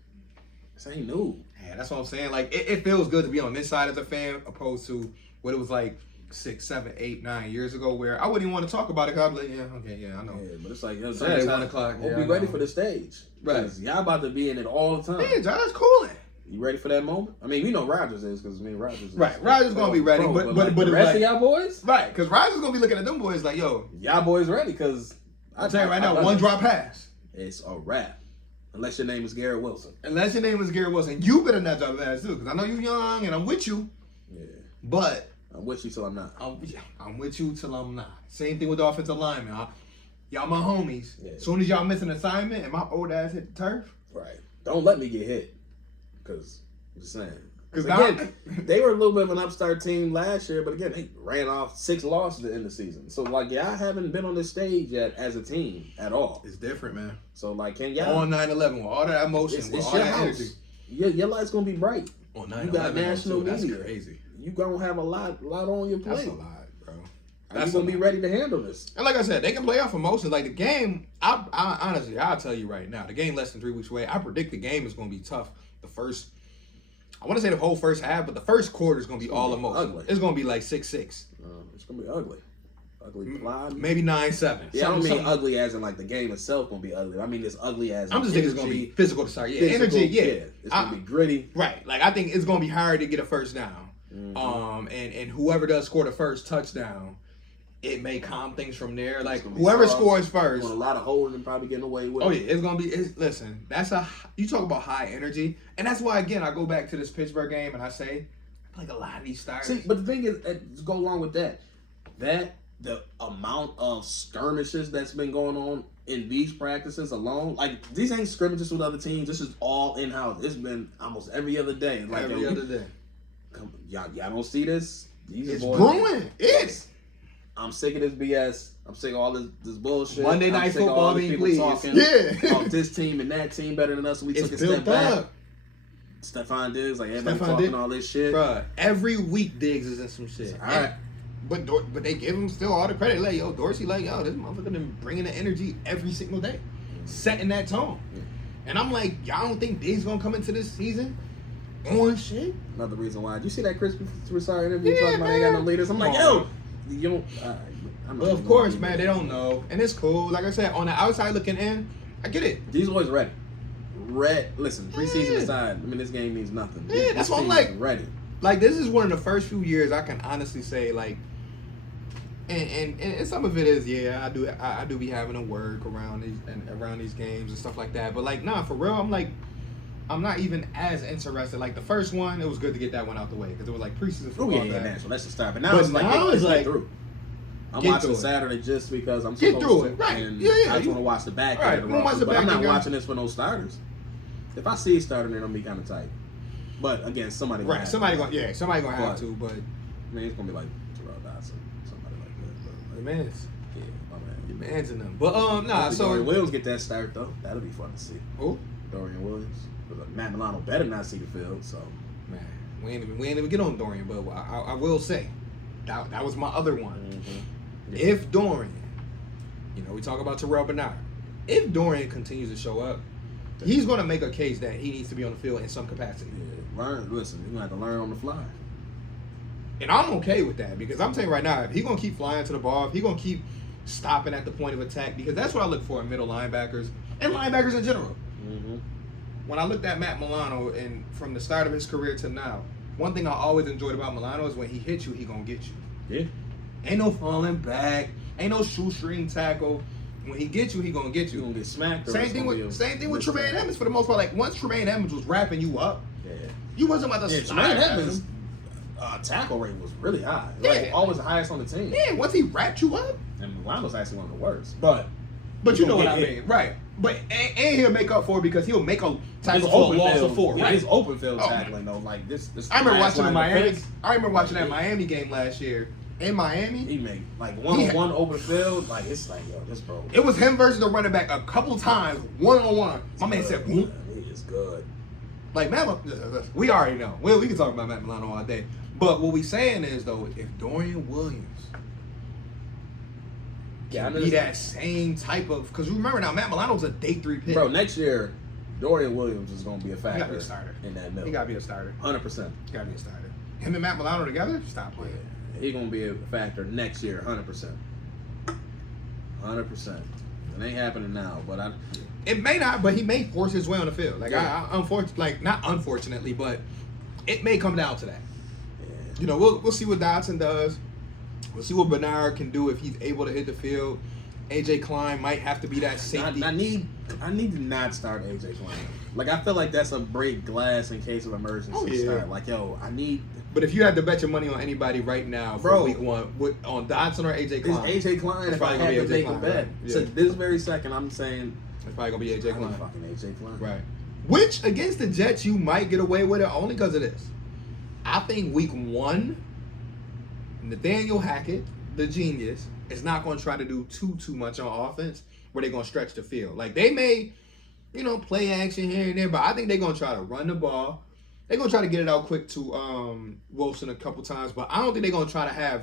This ain't new. Yeah, that's what I'm saying. Like, it feels good to be on this side as a fan opposed to what it was like 6, 7, 8, 9 years ago where I wouldn't even want to talk about it because I'd be like, I know. Yeah, but it's like, Sunday, 1 o'clock. We'll be ready for the stage. Right. Y'all about to be in it all the time. Yeah, Josh cooling. You ready for that moment? I mean, we know Rodgers is because Rodgers is. Right, Rodgers going to be ready. But the rest of y'all boys? Right, because Rodgers going to be looking at them boys like, yo. Y'all boys ready because. I'll tell you right now, one drop pass. It's a wrap. Unless your name is Garrett Wilson. You better not drop a pass too, because I know you're young and I'm with you. Yeah. But I'm with you till I'm not. I'm with you till I'm not. Same thing with the offensive lineman. Y'all my homies. Yeah. As soon as y'all miss an assignment and my old ass hit the turf. Right. Don't let me get hit. Because, I'm just saying. Because again, they were a little bit of an upstart team last year, but again, they ran off 6 losses in the season. So, like, y'all haven't been on this stage yet as a team at all. It's different, man. So, like, can y'all... On 9/11, with all that emotion, with all your that house. energy. Your light's going to be bright. On 9/11, you got national that's media. crazy. You going to have a lot on your plate. That's a lot, bro. You're going to be ready to handle this. And like I said, they can play off emotions. Like, the game, I honestly, I'll tell you right now, the game less than 3 weeks away, I predict the game is going to be tough. I want to say the whole first half, but the first quarter is going to be all emotion. Ugly. It's going to be like 6-6. It's going to be ugly. Ugly plot. Maybe 9-7. Yeah, I don't mean ugly as in like the game itself going to be ugly. I mean it's ugly as I'm just thinking it's going to be physical to start. Yeah, physical, energy, yeah. It's going to be gritty. Right. Like, I think it's going to be hard to get a first down. Mm-hmm. And whoever does score the first touchdown, it may calm things from there. Like, gonna be whoever soft. scores first. Doing a lot of holding and probably getting away with it. Oh, yeah. It's going to be, listen, you talk about high energy. And that's why, again, I go back to this Pittsburgh game and I say, like, a lot of these starters. See, but the thing is, to go along with that, the amount of skirmishes that's been going on in these practices alone, like, these ain't scrimmages with other teams. This is all in-house. It's been almost every other day. Like, every other day. Y'all don't see this? It's brewing. I'm sick of this BS. I'm sick of all this bullshit. Monday Night Football being pleased. Talking about this team and that team better than us. We took a step back. Stephon Diggs, like everybody talking all this shit. Bruh, every week Diggs is in some shit. All right. But they give him still all the credit. Like, yo, Dorsey, like, yo, this motherfucker been bringing the energy every single day. Setting that tone. And I'm like, y'all don't think Diggs gonna come into this season on shit? Another reason why. Did you see that Chris Broussard interview talking about they ain't got no leaders? I'm like, yo, you don't... Well, of course, man, they don't know. And it's cool. Like I said, on the outside looking in, I get it. These boys ready. Listen, preseason aside, I mean, this game means nothing. Yeah, that's what I'm like. Ready. Like, this is one of the first few years I can honestly say, like, and some of it is, yeah, I do be having to work around these games and stuff like that. But, like, nah, for real, I'm not even as interested. Like, the first one, it was good to get that one out the way because it was like preseason football. Yeah, so that's the start. But now it's like through. I'm watching Saturday just because I'm supposed to. Right. And yeah. I just want to watch the back end of the roster, but I'm not watching this for no starters. If I see a starter, then I'm gonna be kind of tight. But again, somebody gonna have to. But I mean, it's gonna be like Terrell Dodson, somebody like that. Your man's. Yeah, my man. Your man's in them. But nah. So Dorian Williams get that start though. That'll be fun to see. Who? Dorian Williams. Matt Milano better not see the field. So man, we ain't even get on Dorian, but I will say that was my other one. Mm-hmm. Yeah. If Dorian, we talk about Terrell Bernard. If Dorian continues to show up, he's going to make a case that he needs to be on the field in some capacity. Yeah. Listen, you're going to have to learn on the fly. And I'm okay with that because I'm telling you right now, if he's going to keep flying to the ball, if he's going to keep stopping at the point of attack, because that's what I look for in middle linebackers and linebackers in general. Mm-hmm. When I looked at Matt Milano and from the start of his career to now, one thing I always enjoyed about Milano is when he hits you, he going to get you. Yeah. Ain't no falling back. Ain't no shoestring tackle. When he gets you, he gonna get you. You gonna get smacked. Same thing with Tremaine Edmonds for the most part. Like once Tremaine Edmonds was wrapping you up, you wasn't about to slide. Tremaine Edmonds' tackle rate was really high. Like always the highest on the team. Yeah, once he wrapped you up, and Milano's actually one of the worst. But you know what I mean, right? But and he'll make up for it because he'll make a tackle for a loss of 4. Yeah, right? His open field tackling though, like this. I remember watching the Miami. I remember watching that Miami game last year. In Miami, he made like one open field. Like it's like, yo, this bro. It was him versus the running back a couple times, 1-on-1. My man said, "Boom." He is good. Like Matt, we already know. We can talk about Matt Milano all day. But what we saying is though, if Dorian Williams can be that same type of, because remember now, Matt Milano's a day 3 pick. Bro, next year, Dorian Williams is going to be a factor. He got to be a starter in that middle. He got to be a starter. 100%. He got to be a starter. Him and Matt Milano together, stop playing. Yeah. He's going to be a factor next year, 100%. 100%. It ain't happening now, but it may not, but he may force his way on the field. Like not unfortunately, but it may come down to that. Yeah. We'll see what Dodson does. We'll see what Bernard can do if he's able to hit the field. AJ Klein might have to be that safety. I need to not start AJ Klein. Like I feel like that's a break glass in case of emergency start. Like I need But if you had to bet your money on anybody right now for Bro. week 1, on Dotson or AJ Klein? It's AJ Klein. It's If I probably gonna had to be AJ make a Klein, bet, right? to Yeah. this very second, I'm saying It's probably gonna be AJ Klein. fucking AJ Klein. Right. Which against the Jets you might get away with it only because of this. I think week 1, Nathaniel Hackett, the genius, is not going to try to do too much on offense where they're going to stretch the field. Like they may, play action here and there, but I think they're going to try to run the ball. They're going to try to get it out quick to Wilson a couple times, but I don't think they're going to try to have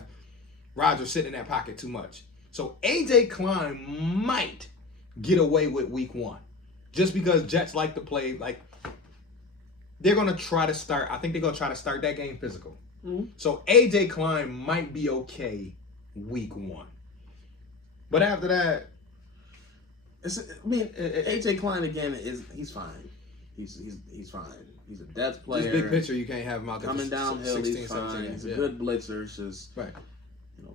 Rodgers sit in that pocket too much. So AJ Klein might get away with week 1 just because Jets like to play, like, they're going to try to start, I think they're going to try to start that game physical. Mm-hmm. So AJ Klein might be okay week 1. But after that, AJ Klein again he's fine. He's fine. He's a depth player. just big picture, you can't have him out there coming downhill. 16, He's fine. 17 He's games. a good blitzer. It's just Right.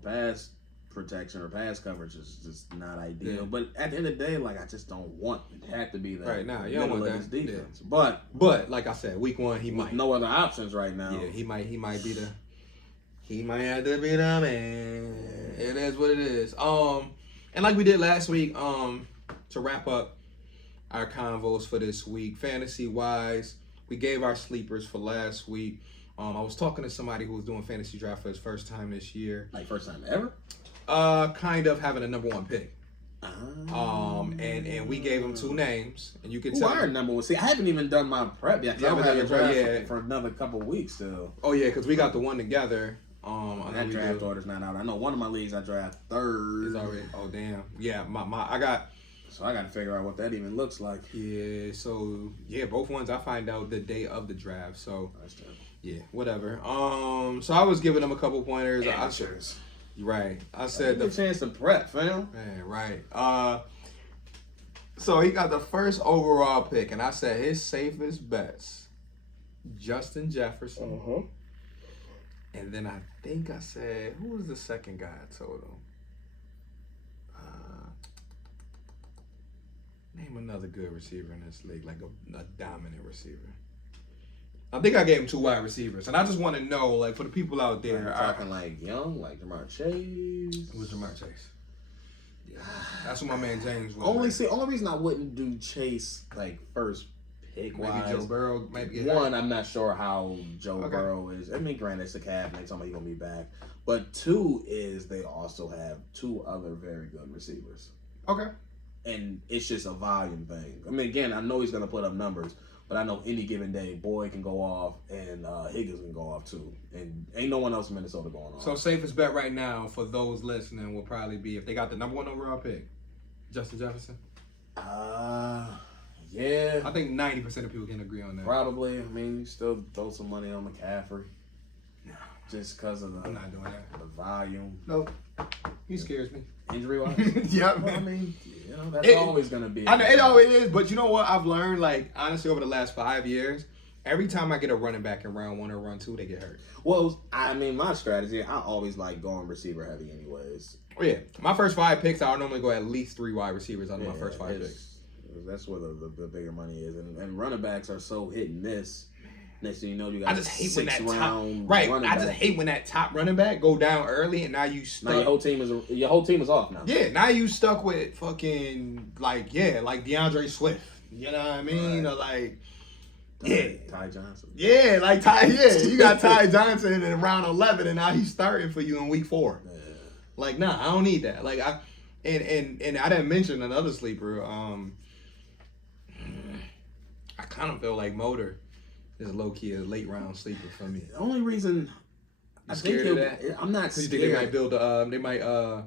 pass protection or pass coverage is just not ideal. Yeah. But at the end of the day, like I just don't want it to have to be that. Right now, you don't want middle of that. his defense. Yeah. But like I said, week 1 he with might. no other options right now. Yeah, he might be the. He might have to be the man. It is what it is. And like we did last week, to wrap up our convos for this week, fantasy wise, we gave our sleepers for last week. I was talking to somebody who was doing fantasy draft for his first time this year. Like first time ever. Kind of having a number 1 pick. And we gave him 2 names, and you could Who tell. are number 1? See, I haven't even done my prep yet. Yeah, I don't have a draft yeah. for another couple weeks still. Oh yeah, because we got the one together. That draft order's not out. I know one of my leagues I draft third. Is already. Oh damn. Yeah, I got. So I got to figure out what that even looks like. Yeah. So yeah, both ones I find out the day of the draft. So That's terrible. yeah, whatever. So I was giving them a couple pointers. Amateurs. Right. I said the chance to prep, fam. Man, right. So he got the first overall pick, and I said his safest bets, Justin Jefferson. Uh-huh. And then I think I said, who was the second guy I told him? Name another good receiver in this league, like a dominant receiver. I think I gave him 2 wide receivers, and I just want to know, like, for the people out there, Are talking like young, like Jamar Chase. Who's Jamar Chase? Yeah, that's what my man James was. Only reason I wouldn't do Chase like first pick maybe wise. Joe Burrow. Maybe One, I'm not sure how Joe Burrow is. I mean, granted, it's a calf, and they tell me he's gonna be back. But 2 is they also have 2 other very good receivers. Okay. And it's just a volume thing. I mean, again, I know he's going to put up numbers, but I know any given day, Boyd can go off and Higgins can go off too. And ain't no one else in Minnesota going off. So safest bet right now for those listening will probably be, if they got the number 1 overall pick, Justin Jefferson. Yeah. I think 90% of people can agree on that. Probably. I mean, you still throw some money on McCaffrey. No. Just because of I'm not doing that. the volume. Nope. He scares me. Injury-wise? Yeah, Well, I man. mean, that's always going to be. I know it always is, but you know what? I've learned, like, honestly, over the last 5 years, every time I get a running back in round 1 or round 2, they get hurt. Well, I mean, my strategy, I always like going receiver heavy anyways. Oh, yeah. My first 5 picks, I'll normally go at least 3 wide receivers out of my first 5 it's- picks. That's where the bigger money is. And running backs are so hit and miss. Next thing you know, you got I just hate when that top, round right. running I just back. hate when that top running back go down early, and now you stuck. Now your whole team is off now. Yeah, now you stuck with fucking like DeAndre Swift. You know what I mean? Right. Or like Ty Johnson. Yeah, like Ty. Yeah, you got Ty Johnson in round 11, and now he's starting for you in week 4. Yeah. Like, nah, I don't need that. Like I didn't mention another sleeper. I kind of feel like Motor is low key a late round sleeper for me. The only reason I think scared of that? I'm not You scared. think they might build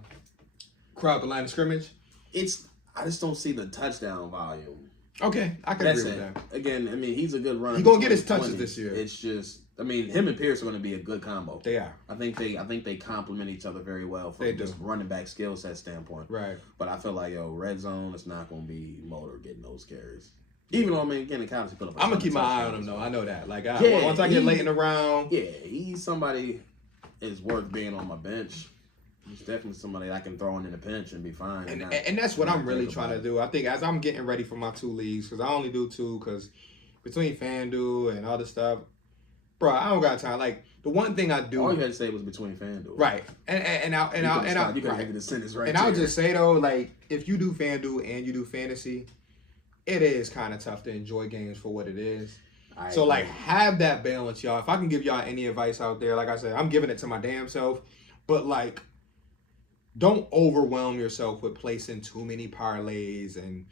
crowd the line of scrimmage? I just don't see the touchdown volume. Okay, I can That's agree it. with that. Again, I mean, he's a good runner. He gonna get his 20. touches this year. It's just, I mean, him and Pierce are going to be a good combo. They are. I think they complement each other very well from They do. just running back skill set standpoint. Right. But I feel like red zone, it's not going to be Motor getting those carries. Even though, I mean, again, in college, he put up. I'm gonna keep my eye on him though. I know that. Like, Yeah, once I get late in the round, Yeah, he's somebody is worth being on my bench. He's definitely somebody I can throw in the pinch and be fine. and that's what not I'm really think trying about to it. do. I think as I'm getting ready for my 2 leagues, because I only do 2, because between FanDuel and other stuff, bro, I don't got time. Like the one thing I do. All you had to say was between FanDuel. Right, You can make the sentence right. And I'll just say though, like if you do FanDuel and you do fantasy, it is kind of tough to enjoy games for what it is. So like have that balance, y'all. If I can give y'all any advice out there, like I said, I'm giving it to my damn self. But like, don't overwhelm yourself with placing too many parlays and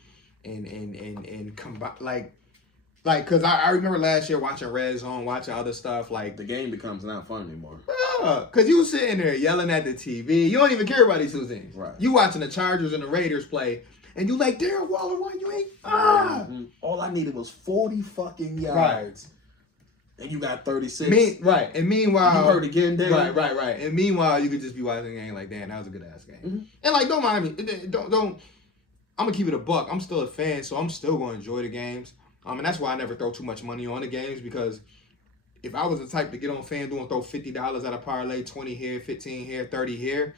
combine like because I remember last year watching Red Zone, watching other stuff like the game becomes not fun anymore. Because you sitting there yelling at the TV, you don't even care about these two things. Right. You watching the Chargers and the Raiders play. And you like, Darren Waller, why you ain't? All I needed was 40 fucking yards. Right. And you got 36. Right. And meanwhile. You heard again, Darren. Right. And meanwhile, you could just be watching the game like, damn, that was a good ass game. Mm-hmm. And like, don't mind me. Don't. I'm going to keep it a buck. I'm still a fan, so I'm still going to enjoy the games. And that's why I never throw too much money on the games because if I was the type to get on FanDuel and throw $50 at a parlay, 20 here, 15 here, 30 here,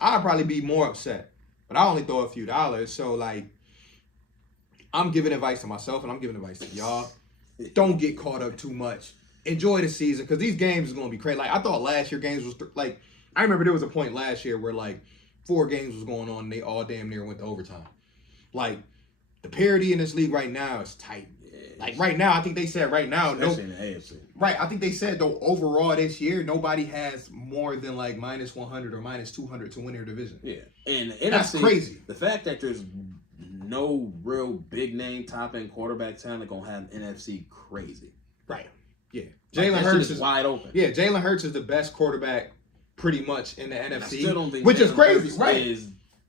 I'd probably be more upset. But I only throw a few dollars, so like, I'm giving advice to myself and I'm giving advice to y'all. Don't get caught up too much. Enjoy the season because these games is gonna be crazy. Like I thought last year games was like, I remember there was a point last year where like 4 games was going on and they all damn near went to overtime. Like the parity in this league right now is tight. Like right now, I think they said right now, especially in the AFC. Right, I think they said though overall this year nobody has more than like minus 100 or minus 200 to win their division. Yeah, and that's NFC, crazy. The fact that there's no real big name top end quarterback talent gonna have NFC crazy. Right. Yeah. Jalen Hurts is wide open. Yeah, Jalen Hurts is the best quarterback pretty much in the NFC. I still don't think which is crazy, Hurts right?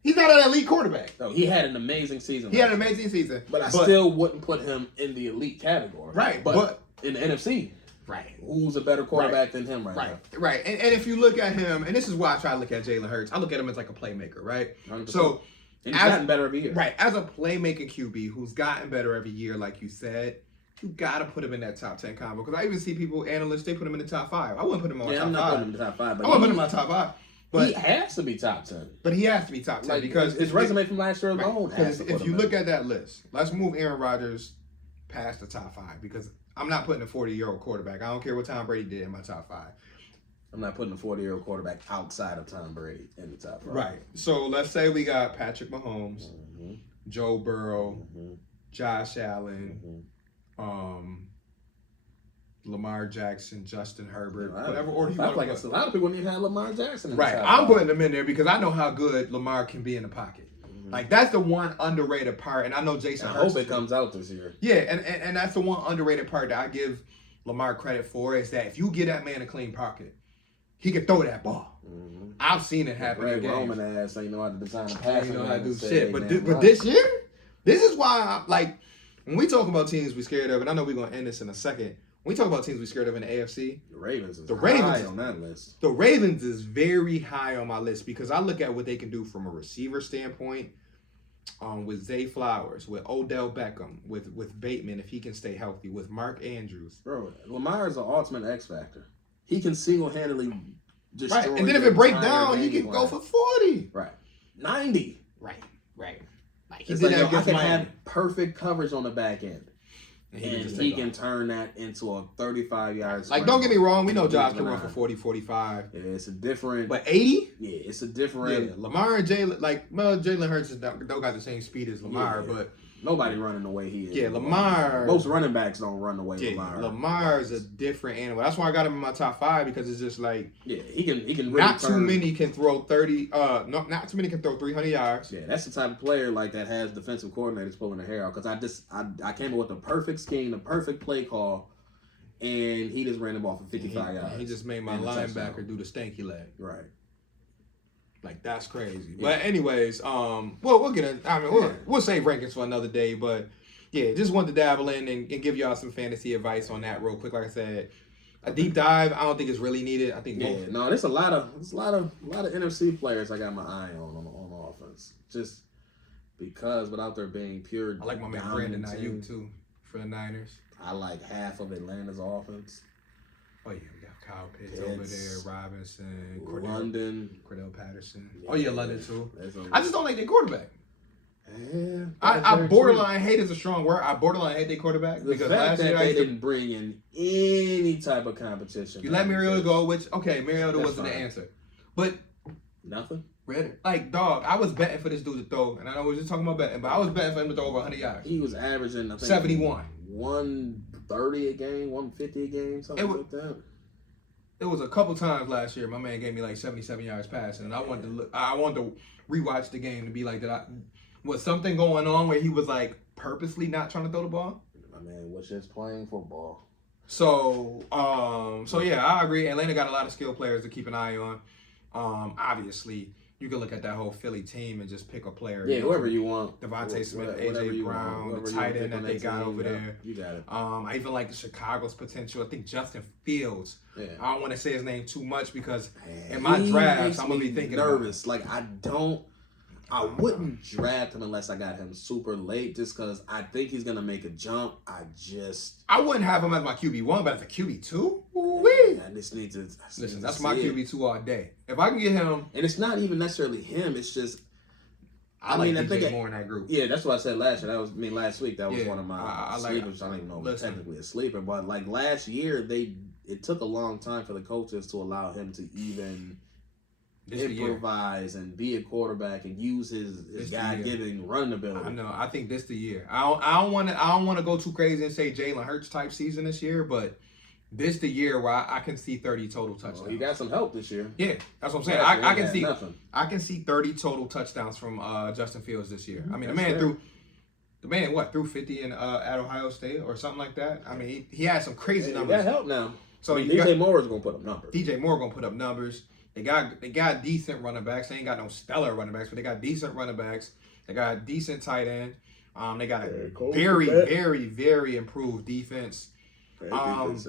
He's not an elite quarterback. No, he had an amazing season. He had an amazing season. But I still wouldn't put him in the elite category. Right. But in the NFC, right, who's a better quarterback than him right now? Right. And if you look at him, and this is why I try to look at Jalen Hurts, I look at him as like a playmaker, right? 100%. So and he's gotten better every year. Right. As a playmaking QB who's gotten better every year, like you said, you got to put him in that top 10 combo. Because I even see people, analysts, they put him in the top 5. I wouldn't put him on top 5. I'm not putting him in the top 5. But I wouldn't put him in my top 5. But he has to be top 10. But he has to be top 10 like, because his resume from last year alone. Because if you look at that list, let's move Aaron Rodgers past the top 5 because I'm not putting a 40-year-old quarterback. I don't care what Tom Brady did in my top 5. I'm not putting a 40-year-old quarterback outside of Tom Brady in the top 5. Right. So let's say we got Patrick Mahomes, Joe Burrow, Josh Allen, Lamar Jackson, Justin Herbert, whatever order you want to put. A lot of people wouldn't even have Lamar Jackson in the top I'm 5. putting them in there because I know how good Lamar can be in the pocket. Like that's the one underrated part, and I know Jason Hurts. I hope it comes out this year. Yeah, and that's the one underrated part that I give Lamar credit for is that if you get that man a clean pocket, he can throw that ball. I've seen it happen. Greg Roman ass ain't know how to design a pass. Ain't know how to do shit. But this year, this is why like when we talk about teams we scared of, and I know we're gonna end this in a second. When we talk about teams we scared of in the AFC, the Ravens is high on that list. The Ravens is very high on my list because I look at what they can do from a receiver standpoint, with Zay Flowers, with Odell Beckham, with Bateman if he can stay healthy, with Mark Andrews. Bro, Lamar is an ultimate X factor. He can single-handedly destroy. Right, and then if it breaks down, he can go for 40. Right, 90. Right. Like he did that against Miami. Have perfect coverage on the back end. And he can turn that into a 35-yard Like, don't get me wrong. We know Josh can run for 40, 45. Yeah, it's a different... But 80? Yeah, it's a different... Yeah, Lamar and Jalen... Jalen Hurts don't got the same speed as Lamar, but... Nobody running the way he is. Yeah, Lamar... Most running backs don't run the way Lamar. Lamar's a different animal. That's why I got him in my top 5 because it's just like... Yeah, he can really not too many can throw 30... not too many can throw 300 yards. Yeah, that's the type of player like that has defensive coordinators pulling their hair out because I came up with the perfect scheme, the perfect play call, and he just ran the ball for 55 yards. He just made my linebacker do the stanky leg. Right. Like that's crazy. Yeah. But anyways, we'll get in. I mean, we'll save rankings for another day. But yeah, just wanted to dabble in and give y'all some fantasy advice on that real quick. Like I said, a deep dive. I don't think it's really needed. I think there's a lot of NFC players I got my eye on offense. Just because without there being pure. I like my man Brandon Ayuk too for the Niners. I like half of Atlanta's offense. Oh yeah, we got Kyle Pitts over there, Robinson, London, Cordell Patterson. Yeah, oh yeah, London too. I just don't like their quarterback. Yeah, I borderline hate is a strong word. I borderline hate their quarterback the because fact last that year they didn't bring in any type of competition. You let Mariota go, which Mariota wasn't the answer, but nothing. Like dog, I was betting for this dude to throw, and I know we were just talking about betting, but I was betting for him to throw over 100 yards. He was averaging, I think, 71, 130 a game, 150 a game, something like that. It was a couple times last year. My man gave me like 77 yards passing, and I wanted to rewatch the game to be like, was something going on where he was like purposely not trying to throw the ball? My man was just playing football. So yeah, I agree. Atlanta got a lot of skilled players to keep an eye on. Obviously, you can look at that whole Philly team and just pick a player. Yeah, whoever you want. Devontae Smith, AJ Brown, the tight end that they got over there. You got it. I even like Chicago's potential. I think Justin Fields. Yeah. I don't want to say his name too much because in my drafts, I'm gonna be thinking nervous. Like I wouldn't draft him unless I got him super late, just because I think he's gonna make a jump. I wouldn't have him as my QB1, but as a QB2, I just need to listen. That's my QB2 all day. If I can get him, and it's not even necessarily him. It's just I like DJ more in that group. Yeah, that's what I said last year. Last week that was one of my sleepers. I don't even know if it's technically a sleeper, but like last year, it took a long time for the coaches to allow him to even improvise and be a quarterback and use his God-given run ability. I know. I think this the year. I don't want to go too crazy and say Jalen Hurts type season this year, but this the year where I can see 30 total touchdowns. Well, he got some help this year. Yeah, that's what I'm saying. I can see 30 total touchdowns from Justin Fields this year. I mean, the man threw 50 in at Ohio State or something like that. I mean, he had some crazy numbers. He got help now. So DJ Moore is gonna put up numbers. DJ Moore gonna put up numbers. They got decent running backs. They ain't got no stellar running backs, but they got decent running backs. They got a decent tight end. They got a very, very, very improved defense. They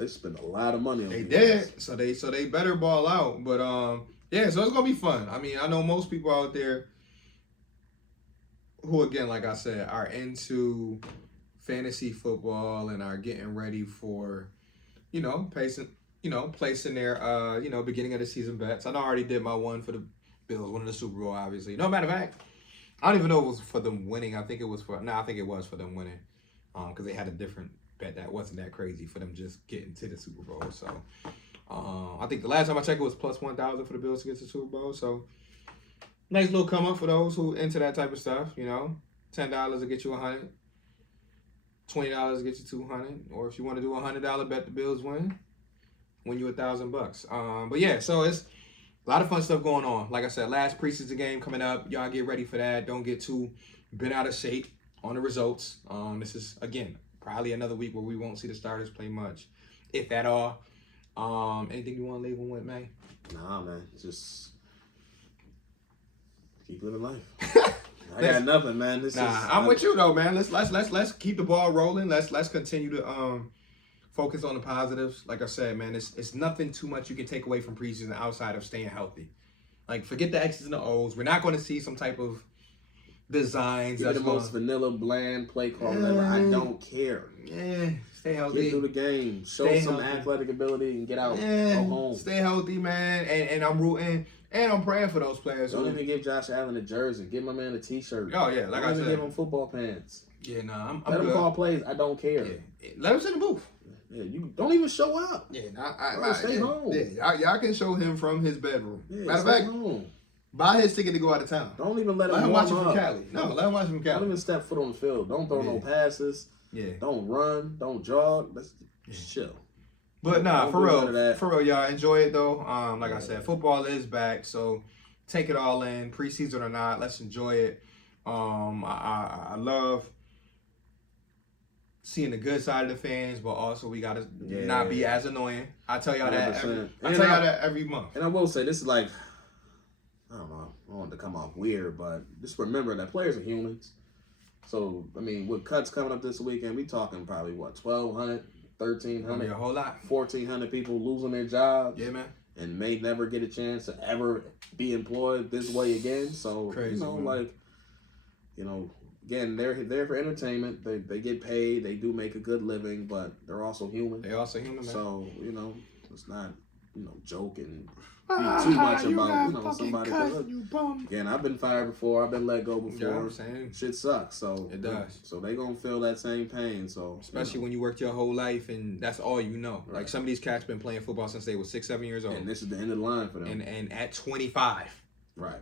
spent a lot of money on They did. So they better ball out. But yeah, so it's gonna be fun. I mean, I know most people out there who, again, like I said, are into fantasy football and are getting ready for, placing their, beginning of the season bets. I know I already did my one for the Bills winning the Super Bowl, obviously. No matter of fact, I don't even know if it was for them winning. I think it was for them winning because they had a different bet that wasn't that crazy for them just getting to the Super Bowl. So I think the last time I checked it was plus 1,000 for the Bills to get to the Super Bowl. So nice little come up for those who into that type of stuff, $10 will get you $100. $20 will get you $200. Or if you want to do a $100 bet the Bills win you $1,000. But yeah, so it's a lot of fun stuff going on. Like I said, last preseason game coming up. Y'all get ready for that. Don't get too bent out of shape on the results. This is, again, probably another week where we won't see the starters play much, if at all. Anything you want to leave them with, man? Nah, man. Just keep living life. I got nothing, man. I'm with you though, man. Let's keep the ball rolling. Let's continue to focus on the positives. Like I said, man, it's nothing too much you can take away from preseason outside of staying healthy. Like, forget the X's and the O's. We're not going to see some type of designs. That's the most vanilla, bland play call ever. I don't care. Yeah, stay healthy. Get through the game. Show some athletic ability and get out. Go home. Stay healthy, man. And I'm rooting and I'm praying for those players. Don't even give Josh Allen a jersey. Give my man a T-shirt. Oh yeah, like I said. Give him football pants. Yeah, I'm Let him call plays. I don't care. Yeah. Let him sit in the booth. Yeah, you don't even show up. Yeah, stay home. Yeah, y'all can show him from his bedroom. Yeah, matter of fact, home. Buy his ticket to go out of town. Don't even let him watch it from Cali. No, let him watch it from Cali. Don't even step foot on the field. Don't throw no passes. Yeah. Don't run. Don't jog. Let's chill. But for real, y'all enjoy it though. Like I said, football is back, so take it all in, preseason or not. Let's enjoy it. I love seeing the good side of the fans, but also we gotta not be as annoying. I tell y'all that every month. And I will say this is like, I don't know, I don't want to come off weird, but just remember that players are humans. So I mean, with cuts coming up this weekend, we talking probably 1,200, 1,300, a whole lot, 1,400 people losing their jobs. Yeah, man. And may never get a chance to ever be employed this way again. So crazy, again, they're there for entertainment. They get paid. They do make a good living, but they're also human. They're also human, man. So let's not joke and be too much about somebody. You bum. Again, I've been fired before. I've been let go before. Yeah, same. Shit sucks. So It does. So they gonna feel that same pain. So especially when you worked your whole life and that's all you know. Right. Like some of these cats been playing football since they were 6, 7 years old. And this is the end of the line for them. And at 25, Right.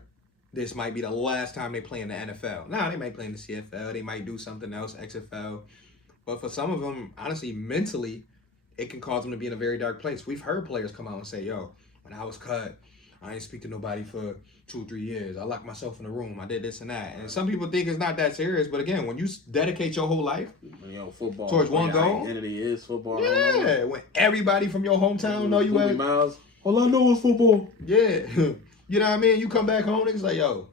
this might be the last time they play in the NFL. Now they might play in the CFL. They might do something else, XFL. But for some of them, honestly, mentally, it can cause them to be in a very dark place. We've heard players come out and say, yo, when I was cut, I ain't speak to nobody for 2 or 3 years. I locked myself in a room. I did this and that. And some people think it's not that serious. But again, when you dedicate your whole life Football towards one goal. Identity is football. Yeah. When everybody from your hometown know you Movie at. Miles. All I know is football. Yeah. You know what I mean? You come back home, niggas like, yo,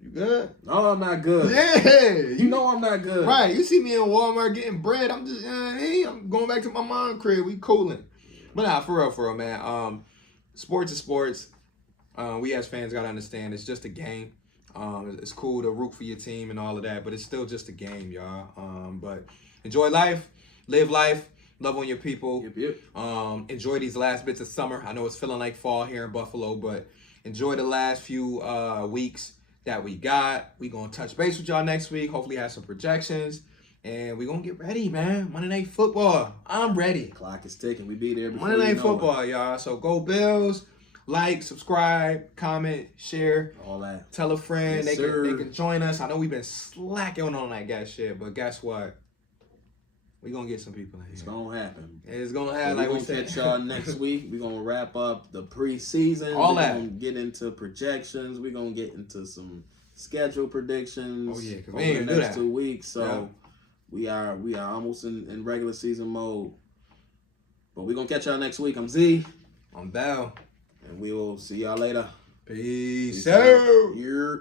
you good? No, I'm not good. Yeah. You know I'm not good. Right. You see me in Walmart getting bread. I'm just, hey, I'm going back to my mom's crib. We cooling. But nah, for real, man. Sports is sports. We as fans got to understand it's just a game. It's cool to root for your team and all of that, but it's still just a game, y'all. But enjoy life. Live life. Love on your people. Yep. Enjoy these last bits of summer. I know it's feeling like fall here in Buffalo, but enjoy the last few weeks that we got. We gonna touch base with y'all next week. Hopefully have some projections. And we gonna get ready, man. Monday Night Football. I'm ready. Clock is ticking. We be there before Monday Night you know Football, y'all. So go Bills. Like, subscribe, comment, share. All that. Tell a friend. Yes, they can join us. I know we've been slacking on that guy shit, but guess what? We gonna get some people in here. It's gonna happen. It's gonna happen. So Like we're we gonna said. catch y'all next week. We're gonna wrap up the preseason. All we're that. gonna get into projections. We're gonna get into some schedule predictions. Oh, yeah, 'cause we over ain't the do next that. 2 weeks. So we are almost in regular season mode. But we're gonna catch y'all next week. I'm Z. I'm Bell. And we will see y'all later. Peace out. out. You're